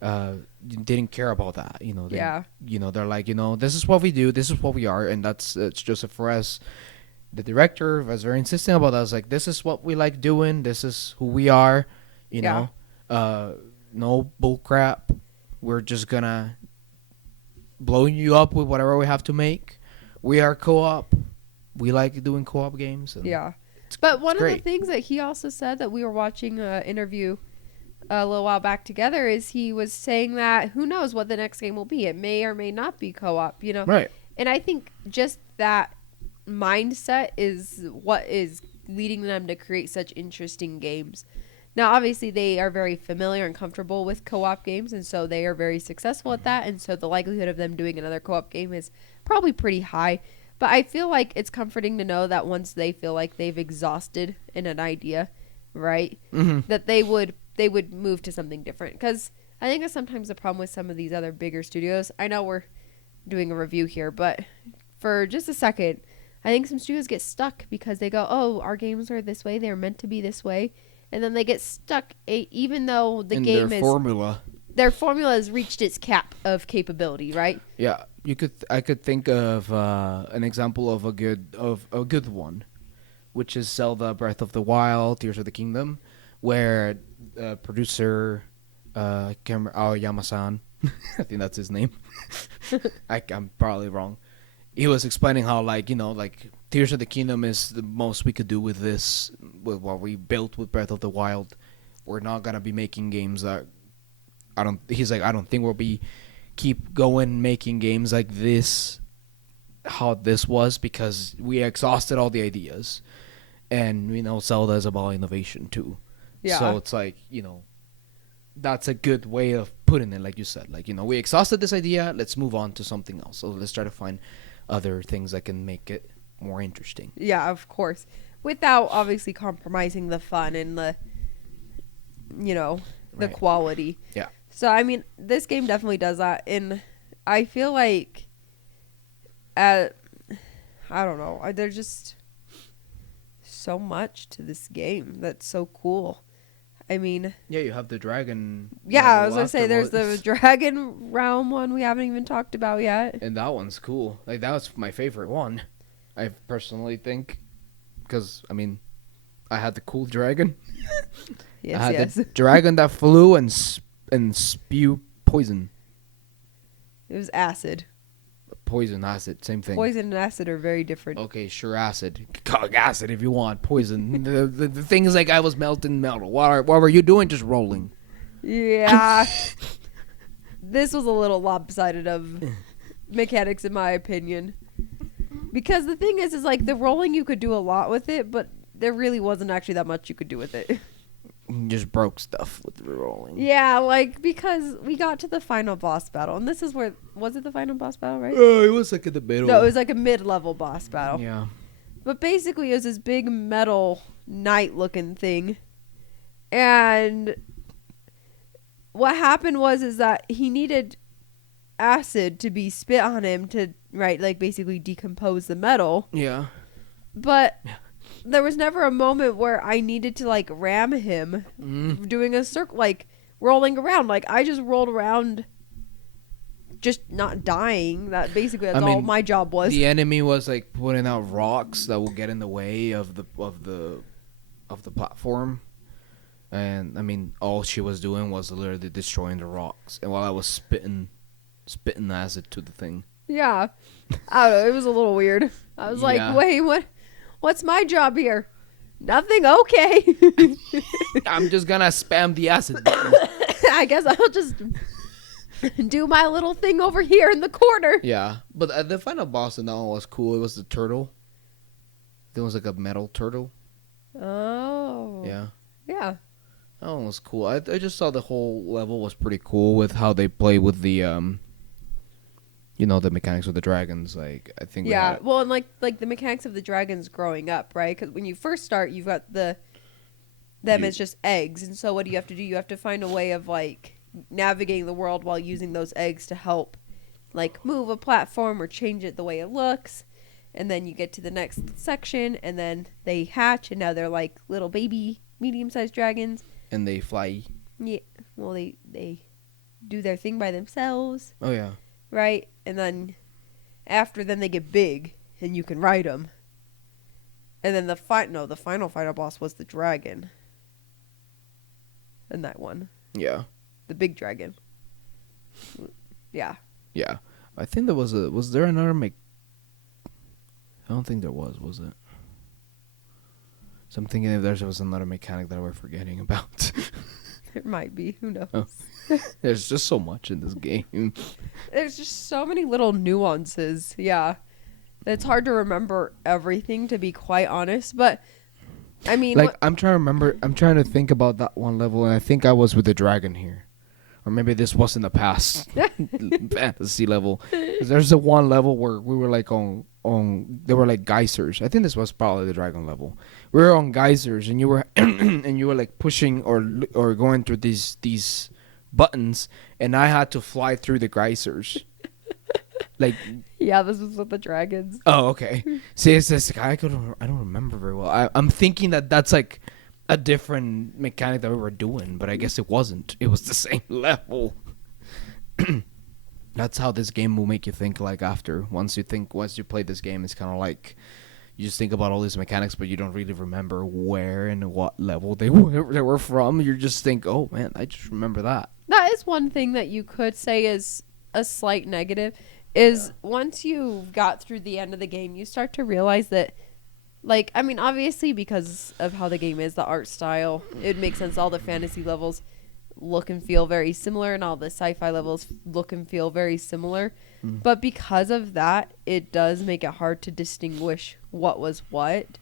didn't care about that. Yeah. They're like, this is what we do, this is what we are, and it's Joseph Perez. The director was very insistent about that. I was like, this is what we like doing, this is who we are, Yeah. no bull crap. We're just gonna blow you up with whatever we have to make. We are co-op. We like doing co-op games. And Yeah. But one of the great. things that he also said that we were watching an interview a little while back together is he was saying that who knows what the next game will be. It may or may not be co-op, Right. And I think just that mindset is what is leading them to create such interesting games. Now, obviously, they are very familiar and comfortable with co-op games, and so they are very successful at that. And so the likelihood of them doing another co-op game is probably pretty high. But I feel like it's comforting to know that once they feel like they've exhausted an idea, right, that they would move to something different. Because I think that's sometimes the problem with some of these other bigger studios. I know we're doing a review here, but for just a second, I think some studios get stuck because they go, oh, our games are this way, they're meant to be this way, and then they get stuck even though the In game their is formula. their formula has reached its cap of capability, right? Yeah, I could think of an example of a good one, which is Zelda Breath of the Wild, Tears of the Kingdom, where producer Aoyama-san, I think that's his name. I'm probably wrong. He was explaining how Tears of the Kingdom is the most we could do with this, with what we built with Breath of the Wild. We're not gonna be making games that I don't think we'll be keep going making games like this, how this was, because we exhausted all the ideas, and Zelda is about innovation too. Yeah. So it's like that's a good way of putting it, like you said. We exhausted this idea, let's move on to something else. So let's try to find other things that can make it more interesting. Yeah, of course. Without obviously compromising the fun and the Right. quality. Yeah. So I mean, this game definitely does that, and I feel like, I don't know. There's just so much to this game that's so cool. I mean, Yeah, you have the dragon. yeah, I was level gonna say there's the afterwards. Dragon Realm one we haven't even talked about yet. And that one's cool. Like, that was my favorite one. I personally think. Because, I mean, I had the cool dragon. Yes, I had yes. the dragon that flew and spew poison. It was acid. Poison, acid, same thing. Poison and acid are very different. Okay, sure, acid. Call it acid if you want. Poison. The thing is, like, I was melting metal. What were you doing? Just rolling. Yeah. This was a little lopsided of mechanics, in my opinion. Because the thing is like, the rolling, you could do a lot with it, but there really wasn't actually that much you could do with it. You just broke stuff with the rolling. Yeah, like, because we got to the final boss battle, and this is where, was it the final boss battle, right? It was like in the middle. No, it was like a mid-level boss battle. Yeah. But basically, it was this big metal knight-looking thing. And what happened was that he needed acid to be spit on him to, right, like, basically decompose the metal. Yeah. But there was never a moment where I needed to, like, ram him doing a circle, like, rolling around. Like, I just rolled around just not dying. That basically, that's all my job was. The enemy was, like, putting out rocks that will get in the way of the platform. And, I mean, all she was doing was literally destroying the rocks. And while I was spitting acid to the thing. Yeah. I don't know. It was a little weird. I was Yeah. like, wait, what's my job here? Nothing? Okay. I'm just gonna spam the acid button. I guess I'll just do my little thing over here in the corner. Yeah. But the final boss in that one was cool. It was the turtle. There was, like, a metal turtle. Oh. Yeah. Yeah. That one was cool. I just saw the whole level was pretty cool with how they play with the the mechanics of the dragons. Like, I think. Yeah. Well, and like the mechanics of the dragons growing up, right? Because when you first start, you've got them as just eggs, and so what do you have to do? You have to find a way of, like, navigating the world while using those eggs to help, like, move a platform or change it the way it looks. And then you get to the next section, and then they hatch, and now they're like little baby, medium-sized dragons. And they fly. Yeah. Well, they do their thing by themselves, Oh yeah. right? And then after then they get big, and you can ride them. And then the final boss was the dragon. And that one, Yeah. the big dragon. Yeah. Yeah. I think there was there another I don't think there was it? So I'm thinking if there was another mechanic that we're forgetting about. There might be. Who knows? Oh. There's just so much in this game. There's just so many little nuances. Yeah. It's hard to remember everything, to be quite honest. But, I mean... Like, I'm trying to think about that one level, and I think I was with the dragon here. Or maybe this was in the past fantasy level. 'Cause there's the one level where we were, like, on there were, like, geysers. I think this was probably the dragon level. We were on geysers, and you were like pushing or going through these buttons, and I had to fly through the geysers. Like, Yeah, this was with the dragons. oh, okay. See, it's just, I don't remember very well. I'm thinking that's like a different mechanic that we were doing, but I guess it wasn't. It was the same level. That's how this game will make you think. Like, once you play this game, it's kind of like you just think about all these mechanics, but you don't really remember where and what level they were from. You just think, oh man, I just remember that. That is one thing that you could say is a slight negative, is once you got through the end of the game, you start to realize that, like, I mean, obviously because of how the game is, the art style, it makes sense. All the fantasy levels look and feel very similar, and all the sci-fi levels look and feel very similar. But because of that, it does make it hard to distinguish what was what,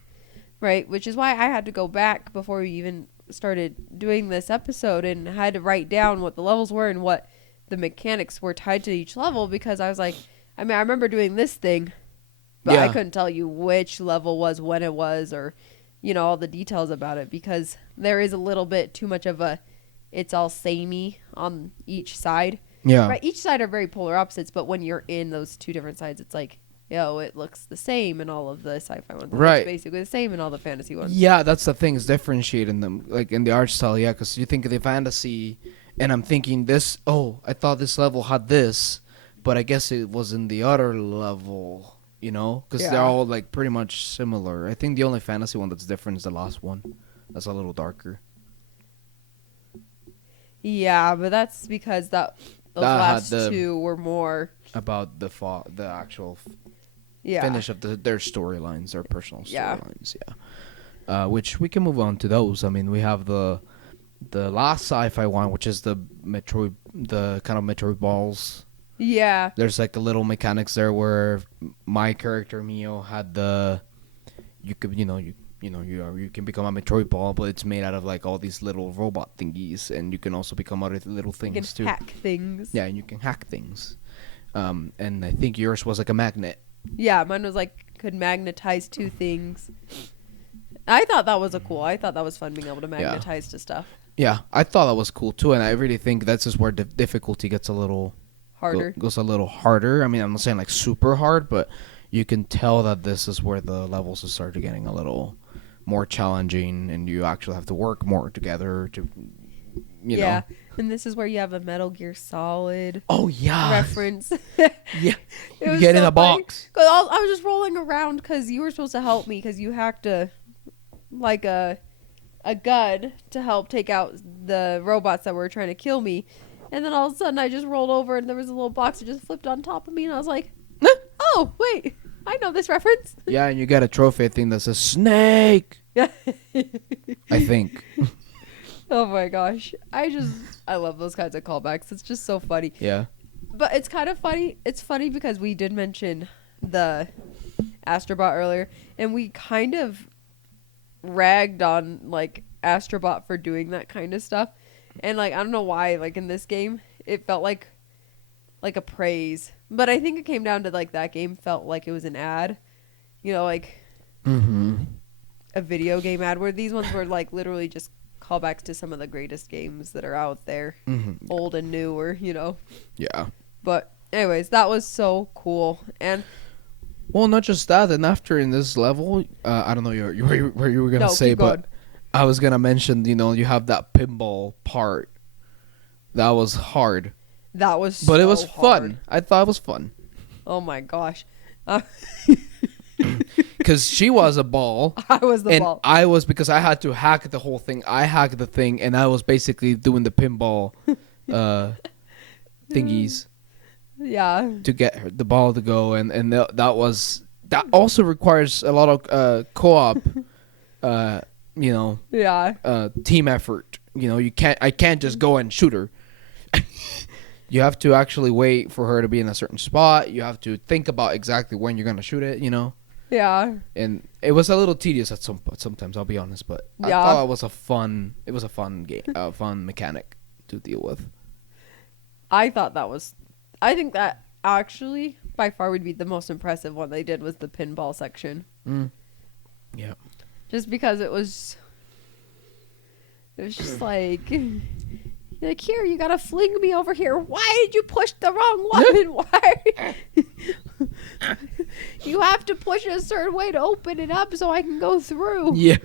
right? Which is why I had to go back before we even started doing this episode and had to write down what the levels were and what the mechanics were tied to each level, because I was like, I mean, I remember doing this thing, but I couldn't tell you which level was when it was, or, you know, all the details about it, because there is a little bit too much of a it's all samey on each side. Yeah. Right, each side are very polar opposites, but when you're in those two different sides, it's like, yo, it looks the same in all of the sci-fi ones. It Right. looks basically the same in all the fantasy ones. Yeah, that's the thing, is differentiating them, like in the art style. Yeah, because you think of the fantasy, and I'm thinking this. Oh, I thought this level had this, but I guess it was in the other level. You know, because they're Yeah. all like pretty much similar. I think the only fantasy one that's different is the last one. That's a little darker. Yeah, but that's because those That had last the- two were more. About the actual Yeah. finish of their storylines, their personal Yeah. storylines. Yeah. Which we can move on to those. I mean, we have the last sci-fi one, which is the kind of Metroid balls. Yeah. There's like a little mechanics there where my character Mio had you could you can become a Metroid ball, but it's made out of like all these little robot thingies, and you can also become other little You can things too. hack things. Yeah, and you can hack things. And I think yours was like a magnet. Yeah, mine was like could magnetize two things. I thought that was I thought that was fun being able to magnetize to stuff. Yeah, I thought that was cool too, and I really think that's just where the difficulty gets a little Harder. goes a little harder. I mean, I'm not saying like super hard, but you can tell that this is where the levels start getting a little more challenging, and you actually have to work more together to, you yeah. know. And this is where you have a Metal Gear Solid Oh yeah, reference. yeah. It You was get in so a funny, box. 'cause I was just rolling around because you were supposed to help me because you hacked a gun to help take out the robots that were trying to kill me. And then all of a sudden I just rolled over and there was a little box that just flipped on top of me and I was like, oh, wait, I know this reference. Yeah, and you get a trophy thing that says snake. Yeah. I think. Oh my gosh. I love those kinds of callbacks. It's just so funny. Yeah. But it's kind of funny. It's funny because we did mention the Astrobot earlier, and we kind of ragged on like Astrobot for doing that kind of stuff. And like I don't know why, like in this game, it felt like a praise. But I think it came down to like that game felt like it was an ad. You know, like Mm-hmm. a video game ad, where these ones were like literally just callbacks to some of the greatest games that are out there, Mm-hmm. old and newer, you know. Yeah. But anyways, that was so cool. And Well, not just that. And after in this level, I don't know where you were gonna no, say, keep but going. I was gonna mention. You have that pinball part. That was hard, That was but it so was hard. fun. I thought it was fun Oh my gosh. because she was a ball, I was the and ball. I was, because I had to hack the whole thing. I hacked the thing, and I was basically doing the pinball thingies Yeah. to get the ball to go, and that also requires a lot of co-op, Yeah. team effort. I can't just go and shoot her. You have to actually wait for her to be in a certain spot. You have to think about exactly when you're gonna shoot it. Yeah. And it was a little tedious sometimes. I'll be honest, but I Yeah. thought it was a fun game, fun mechanic to deal with. I think that actually by far would be the most impressive one they did was the pinball section. Yeah. Just because it was just like here, you gotta fling me over here. Why did you push the wrong one? Why? You have to push it a certain way to open it up so I can go through. Yeah.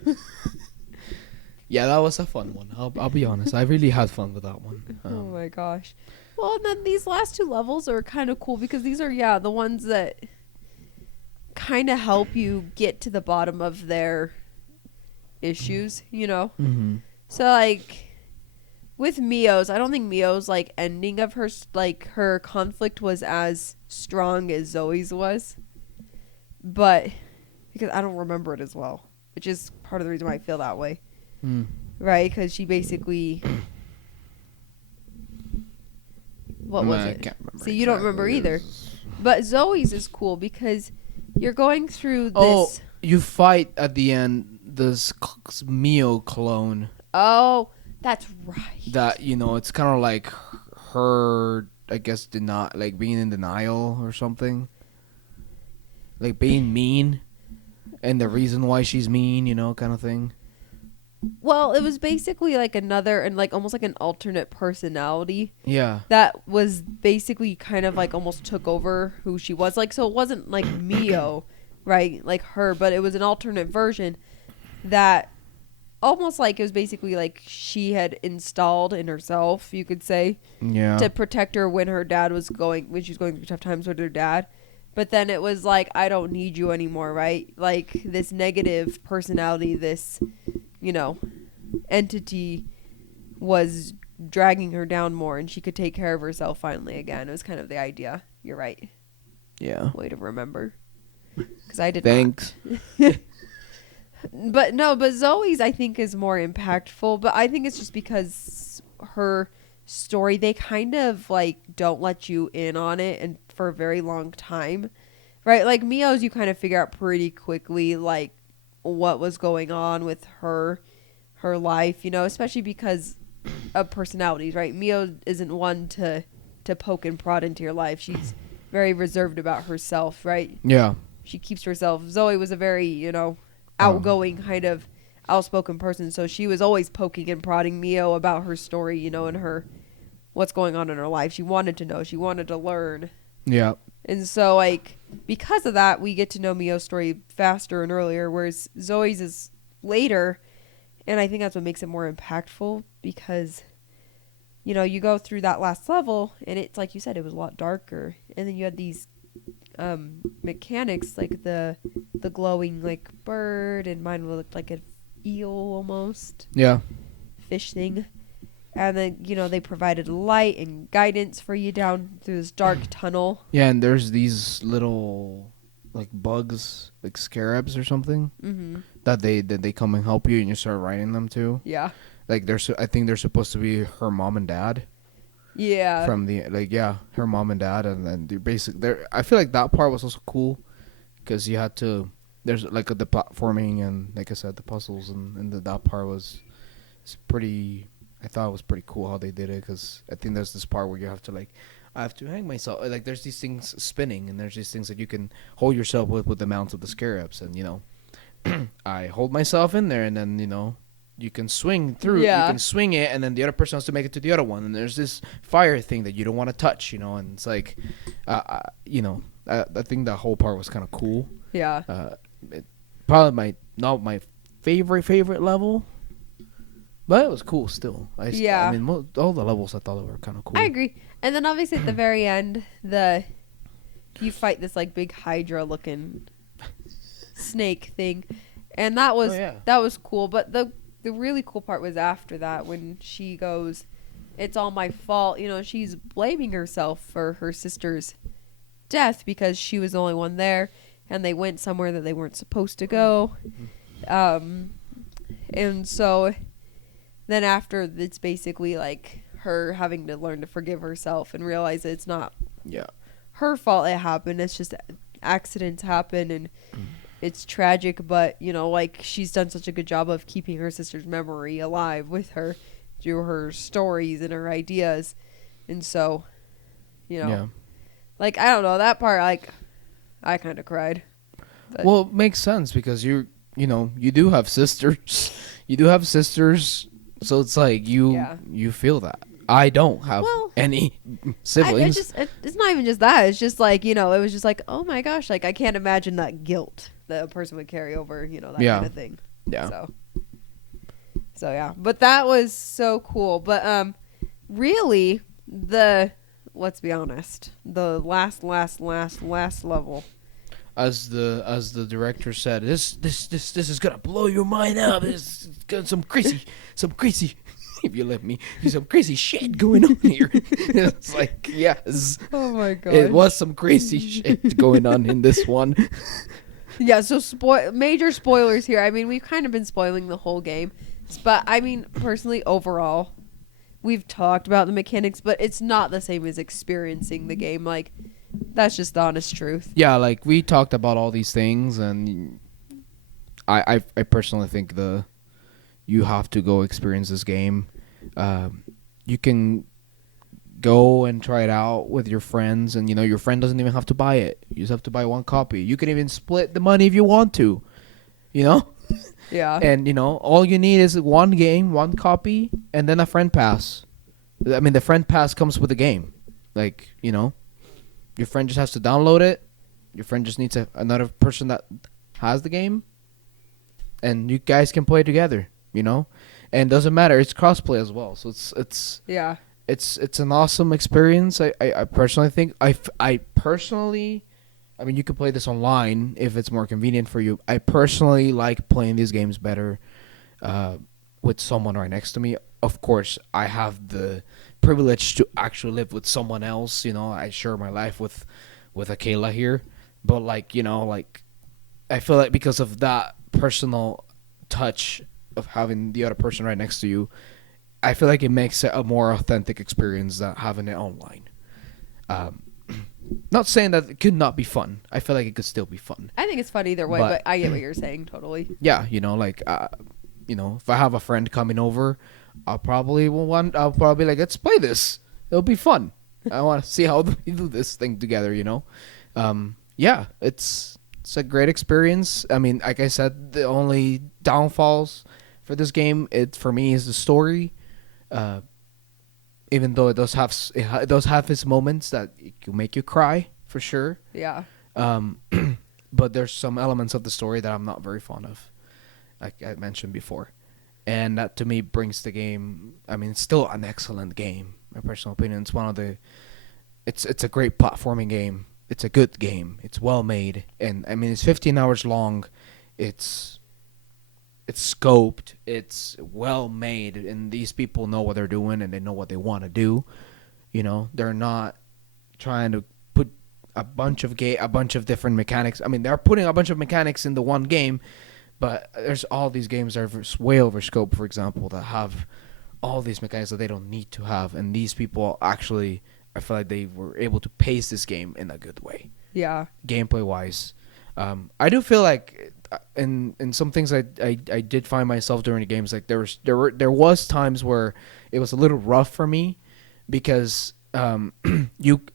Yeah, that was a fun one. I'll be honest. I really had fun with that one. Oh my gosh. Well, and then these last two levels are kind of cool because these are, the ones that kind of help you get to the bottom of their issues, Mm-hmm. So, like, with Mio's, I don't think Mio's, like, ending of her, like, her conflict was as strong as Zoe's was. But, because I don't remember it as well, which is part of the reason why I feel that way. Mm. Right? Because she basically... What was I it? can't remember. See, you don't remember either. But Zoe's is cool because you're going through this... Oh, you fight at the end this Mio clone. Oh, that's right. That it's kind of like her, I guess, like being in denial or something, like being mean, and the reason why she's mean, kind of thing. Well, it was basically like another and like almost like an alternate personality Yeah. that was basically kind of like almost took over who she was. Like, so it wasn't like Mio, right? Like her, but it was an alternate version that almost like it was basically like she had installed in herself, you could say, Yeah. to protect her when she was going through tough times with her dad. But then it was like, I don't need you anymore, right? Like this negative personality, this, entity was dragging her down more and she could take care of herself finally again. It was kind of the idea. You're right. Yeah. Way to remember. Because I did Thanks. not. But Zoe's I think is more impactful. But I think it's just because her story, they kind of like don't let you in on it and for a very long time. Right? Like Mio's you kind of figure out pretty quickly like what was going on with her life, especially because of personalities, right? Mio isn't one to poke and prod into your life. She's very reserved about herself, right? Yeah. She keeps to herself. Zoe was a very, outgoing kind of outspoken person, so she was always poking and prodding Mio about her story, and her what's going on in her life. She wanted to know. She wanted to learn. Yeah. And so, like, because of that, we get to know Mio's story faster and earlier, whereas Zoe's is later. And I think that's what makes it more impactful because, you go through that last level and it's like you said, it was a lot darker. And then you had these mechanics like the glowing like bird, and mine looked like an eel almost. Yeah. Fish thing. And then, they provided light and guidance for you down through this dark tunnel. Yeah, and there's these little like bugs, like scarabs or something, that they come and help you, and you start riding them too. Yeah. Like I think they're supposed to be her mom and dad. Yeah. From the her mom and dad, and then I feel like that part was also cool because you had to. There's like the platforming and like I said, the puzzles and that part it's pretty. I thought it was pretty cool how they did it because I think there's this part where you have to I have to hang myself. Like there's these things spinning and there's these things that you can hold yourself with the mounts of the scarabs, and I hold myself in there and then you can swing through. Yeah. You can swing it and then the other person has to make it to the other one, and there's this fire thing that you don't want to touch, and it's like, I think that whole part was kind of cool. Yeah. Probably not my favorite level. But it was cool still. I mean, all the levels I thought were kind of cool. I agree. And then obviously at the very end, you fight this like big Hydra looking snake thing, and that was cool. But the really cool part was after that when she goes, "It's all my fault." She's blaming herself for her sister's death because she was the only one there, and they went somewhere that they weren't supposed to go. And so. Then after, it's basically like her having to learn to forgive herself and realize that it's not her fault it happened. It's just accidents happen and it's tragic. But, like she's done such a good job of keeping her sister's memory alive with her through her stories and her ideas. And so, like, I don't know, that part, like, I kind of cried. But well, it makes sense because you do have sisters. You do have sisters. So it's like you feel that. I don't have any siblings. It's not even just that. It's just like, it was just like, oh my gosh, like I can't imagine that guilt that a person would carry over, that kind of thing. Yeah. So yeah, but that was so cool. But really let's be honest, the last level. As the director said, this is gonna blow your mind out. There's some crazy, if you let me, there's some crazy shit going on here. It's like, yes. Oh my god. It was some crazy shit going on in this one. Yeah, so major spoilers here. I mean, we've kind of been spoiling the whole game. But I mean, personally, overall, we've talked about the mechanics, but it's not the same as experiencing the game. Like, that's just the honest truth. Yeah, like we talked about all these things, and I personally think you have to go experience this game. You can go and try it out with your friends, and your friend doesn't even have to buy it. You just have to buy one copy. You can even split the money if you want to. Yeah. And all you need is one game, one copy, and then a friend pass. I mean, the friend pass comes with the game. Like, your friend just has to download it. Your friend just needs another person that has the game, and you guys can play together. And doesn't matter. It's crossplay as well, so Yeah. it's an awesome experience. I personally think I personally, I mean, you can play this online if it's more convenient for you. I personally like playing these games better with someone right next to me. Of course, I have the privilege to actually live with someone else. I share my life with Akela here, but like I feel like because of that personal touch of having the other person right next to you, I feel like it makes it a more authentic experience than having it online. Not saying that it could not be fun. I feel like it could still be fun. I think it's fun either way, but I get what you're saying totally. Yeah, if I have a friend coming over, I'll probably like, let's play this. It'll be fun. I want to see how we do this thing together. Yeah, it's a great experience. I mean, like I said, the only downfalls for this game, for me, is the story. Even though it does have its moments that it can make you cry for sure. Yeah. But there's some elements of the story that I'm not very fond of, like I mentioned before, and that to me brings the game. I mean, it's still an excellent game. My personal opinion, it's a great platforming game. It's a good game. It's well made, and I mean, it's 15 hours long. It's scoped. It's well made, and these people know what they're doing, and they know what they want to do. They're not trying to put a bunch of different mechanics. I mean, they're putting a bunch of mechanics in the one game, but there's all these games that are way over scope, for example, that have all these mechanics that they don't need to have, and these people actually, I feel like they were able to pace this game in a good way. Yeah. Gameplay wise, I do feel like in some things I did find myself during the games, like there was times where it was a little rough for me because I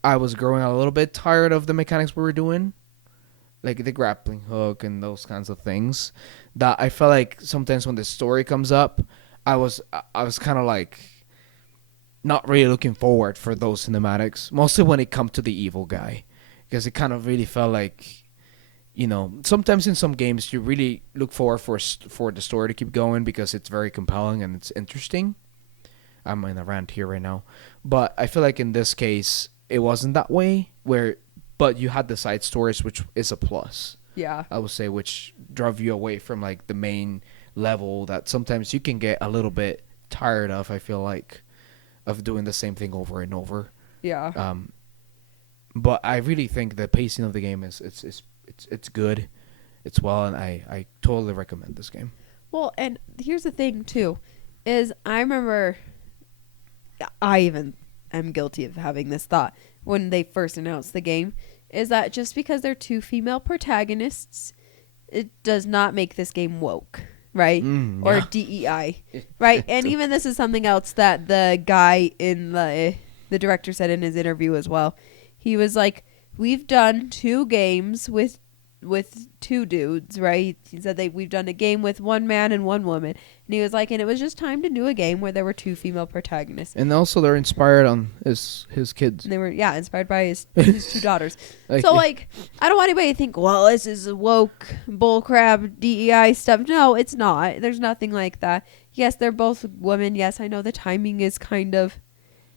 was growing a little bit tired of the mechanics we were doing, like the grappling hook and those kinds of things. That I felt like sometimes when the story comes up, I was kind of like not really looking forward for those cinematics, mostly when it come to the evil guy, because it kind of really felt like, sometimes in some games you really look forward for the story to keep going because it's very compelling and it's interesting. I'm in a rant here right now, but I feel like in this case it wasn't that way. But you had the side stories, which is a plus. Yeah. I would say, which drove you away from like the main level that sometimes you can get a little bit tired of. I feel like of doing the same thing over and over. Yeah. But I really think the pacing of the game is it's good. It's well, and I totally recommend this game. Well, and here's the thing too, is I remember I even am guilty of having this thought when they first announced the game, is that just because they're two female protagonists, it does not make this game woke, right? Or DEI, right? And even this is something else that the guy in the director said in his interview as well. He was like, we've done 2 games with 2 dudes, right? He said we've done a game with 1 man and 1 woman. And he was like, and it was just time to do a game where there were 2 female protagonists. And also they're inspired on his kids. And they were, inspired by his 2 daughters. So, like, I don't want anybody to think, well, this is woke bullcrap DEI stuff. No, it's not. There's nothing like that. Yes, they're both women. Yes, I know the timing is kind of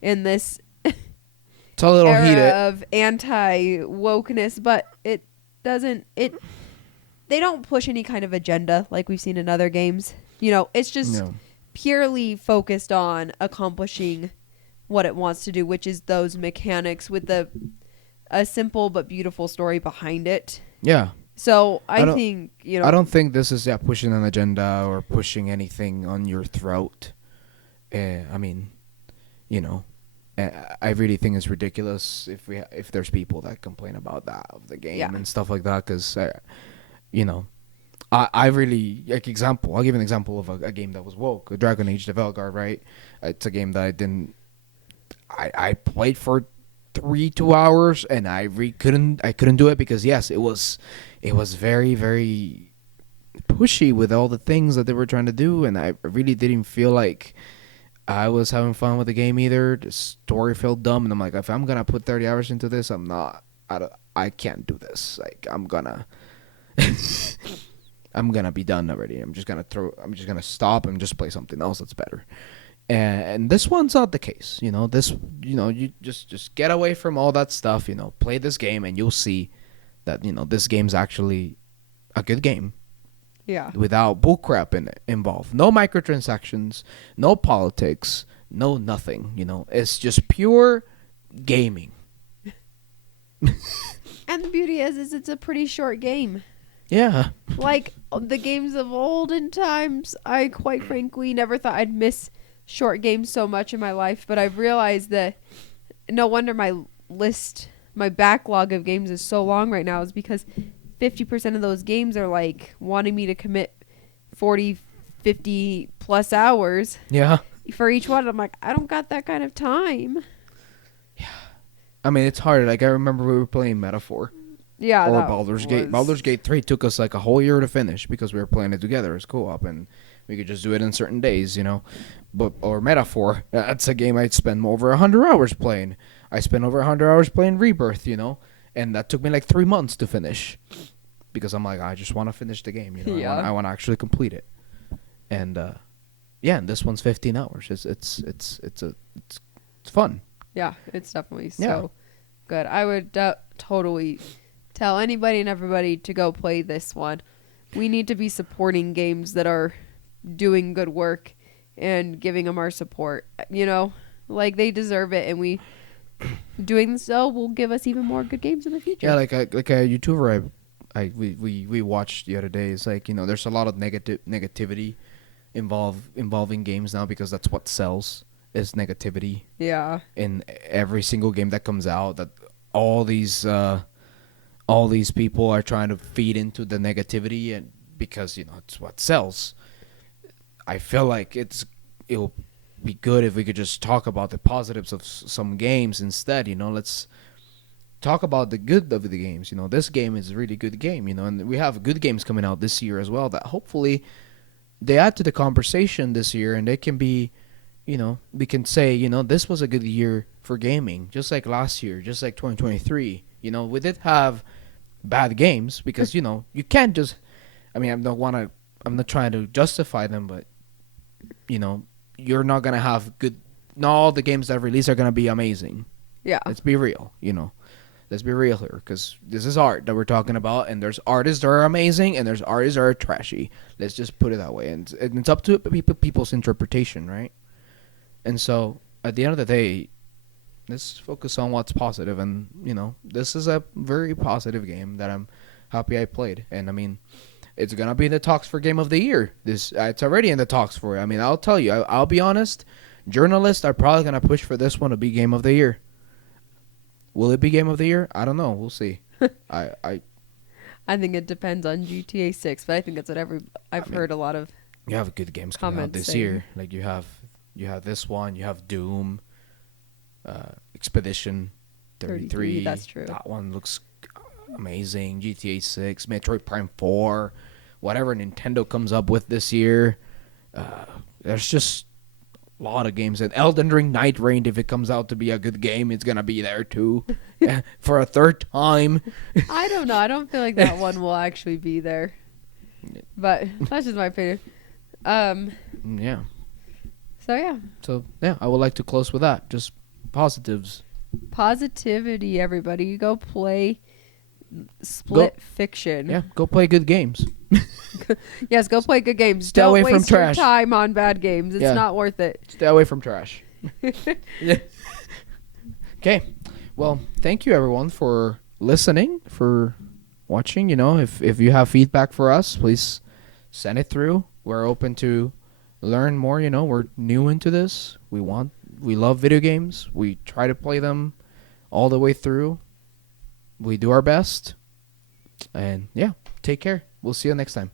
in this it's a little era heated of anti-wokeness, but it doesn't, they don't push any kind of agenda like we've seen in other games. It's just purely focused on accomplishing what it wants to do, which is those mechanics with a simple but beautiful story behind it. Yeah. So I think, I don't think this is pushing an agenda or pushing anything on your throat. I mean, I really think it's ridiculous if there's people that complain about that of the game and stuff like that, because I really I'll give an example of a game that was woke, Dragon Age the Vanguard, right? It's a game that I played for 2 hours and I couldn't do it because yes, it was very, very pushy with all the things that they were trying to do, and I really didn't feel like I was having fun with the game either. The story felt dumb, and I'm like, if I'm gonna put 30 hours into this, I'm not. I can't do this. Like, I'm gonna I'm gonna be done already. I'm just gonna stop and just play something else that's better. And this one's not the case. You just get away from all that stuff. Play this game, and you'll see that this game's actually a good game Yeah. without bullcrap involved. No microtransactions, no politics, no nothing. It's just pure gaming. And the beauty is it's a pretty short game. Yeah. Like the games of olden times, I quite frankly never thought I'd miss short games so much in my life, but I've realized that no wonder my backlog of games is so long right now is because 50% of those games are like wanting me to commit 40, 50 plus hours Yeah. for each one. I'm like, I don't got that kind of time. I mean, it's hard. Like, I remember we were playing Metaphor Yeah, or that Baldur's Gate. was- Baldur's Gate 3 took us like a whole year to finish because we were playing it together as co-op, and we could just do it in certain days, or Metaphor, that's a game I'd spend over 100 hours playing. I spent over 100 hours playing Rebirth, and that took me like 3 months to finish because I'm like, I just want to finish the game, Yeah. I want to actually complete it. And and this one's 15 hours. It's fun. Yeah, it's definitely so Yeah. good. I would totally tell anybody and everybody to go play this one. We need to be supporting games that are doing good work and giving them our support. Like they deserve it, and we doing so will give us even more good games in the future. Yeah, like a YouTuber we watched the other day. It's like, there's a lot of negativity involving games now because that's what sells is negativity Yeah. in every single game that comes out. That all these people are trying to feed into the negativity, and because it's what sells. I feel like it'll be good if we could just talk about the positives of some games instead. Let's talk about the good of the games. This game is a really good game. And we have good games coming out this year as well that hopefully they add to the conversation this year, and they can be, we can say, this was a good year for gaming, just like last year, just like 2023. We did have bad games because you can't just. I mean, I'm not trying to justify them, but you're not gonna have good. Not all the games that release are gonna be amazing. Yeah. Let's be real. Let's be real here, because this is art that we're talking about, and there's artists that are amazing, and there's artists that are trashy. Let's just put it that way, and it's up to people's interpretation, right? And so, at the end of the day, let's focus on what's positive, and this is a very positive game that I'm happy I played, and I mean, it's gonna be in the talks for Game of the Year. It's already in the talks for it. I mean, I'll tell you, I'll be honest. Journalists are probably gonna push for this one to be Game of the Year. Will it be Game of the Year? I don't know. We'll see. I think it depends on GTA 6, but I think that's what I've heard a lot of. You have good games coming out Comments this saying- year. Like you have this one. You have Doom, Expedition 33. That's true. That one looks amazing. GTA 6, Metroid Prime 4, whatever Nintendo comes up with this year. There's just a lot of games. And Elden Ring Night Rain, if it comes out to be a good game, it's gonna be there too. For a third time. I don't know. I don't feel like that one will actually be there. But that's just my opinion. Yeah. So yeah. So yeah, I would like to close with that. Just positives. Positivity, everybody. Go play Split Fiction. Yeah, go play good games. Yes, go play good games. Stay Don't away from waste your trash. time on bad games. It's Yeah. not worth it. Stay away from trash. Yeah. Okay. Well, thank you everyone for listening, for watching. If you have feedback for us, please send it through. We're open to learn more. We're new into this. We love video games. We try to play them all the way through. We do our best. And yeah, take care. We'll see you next time.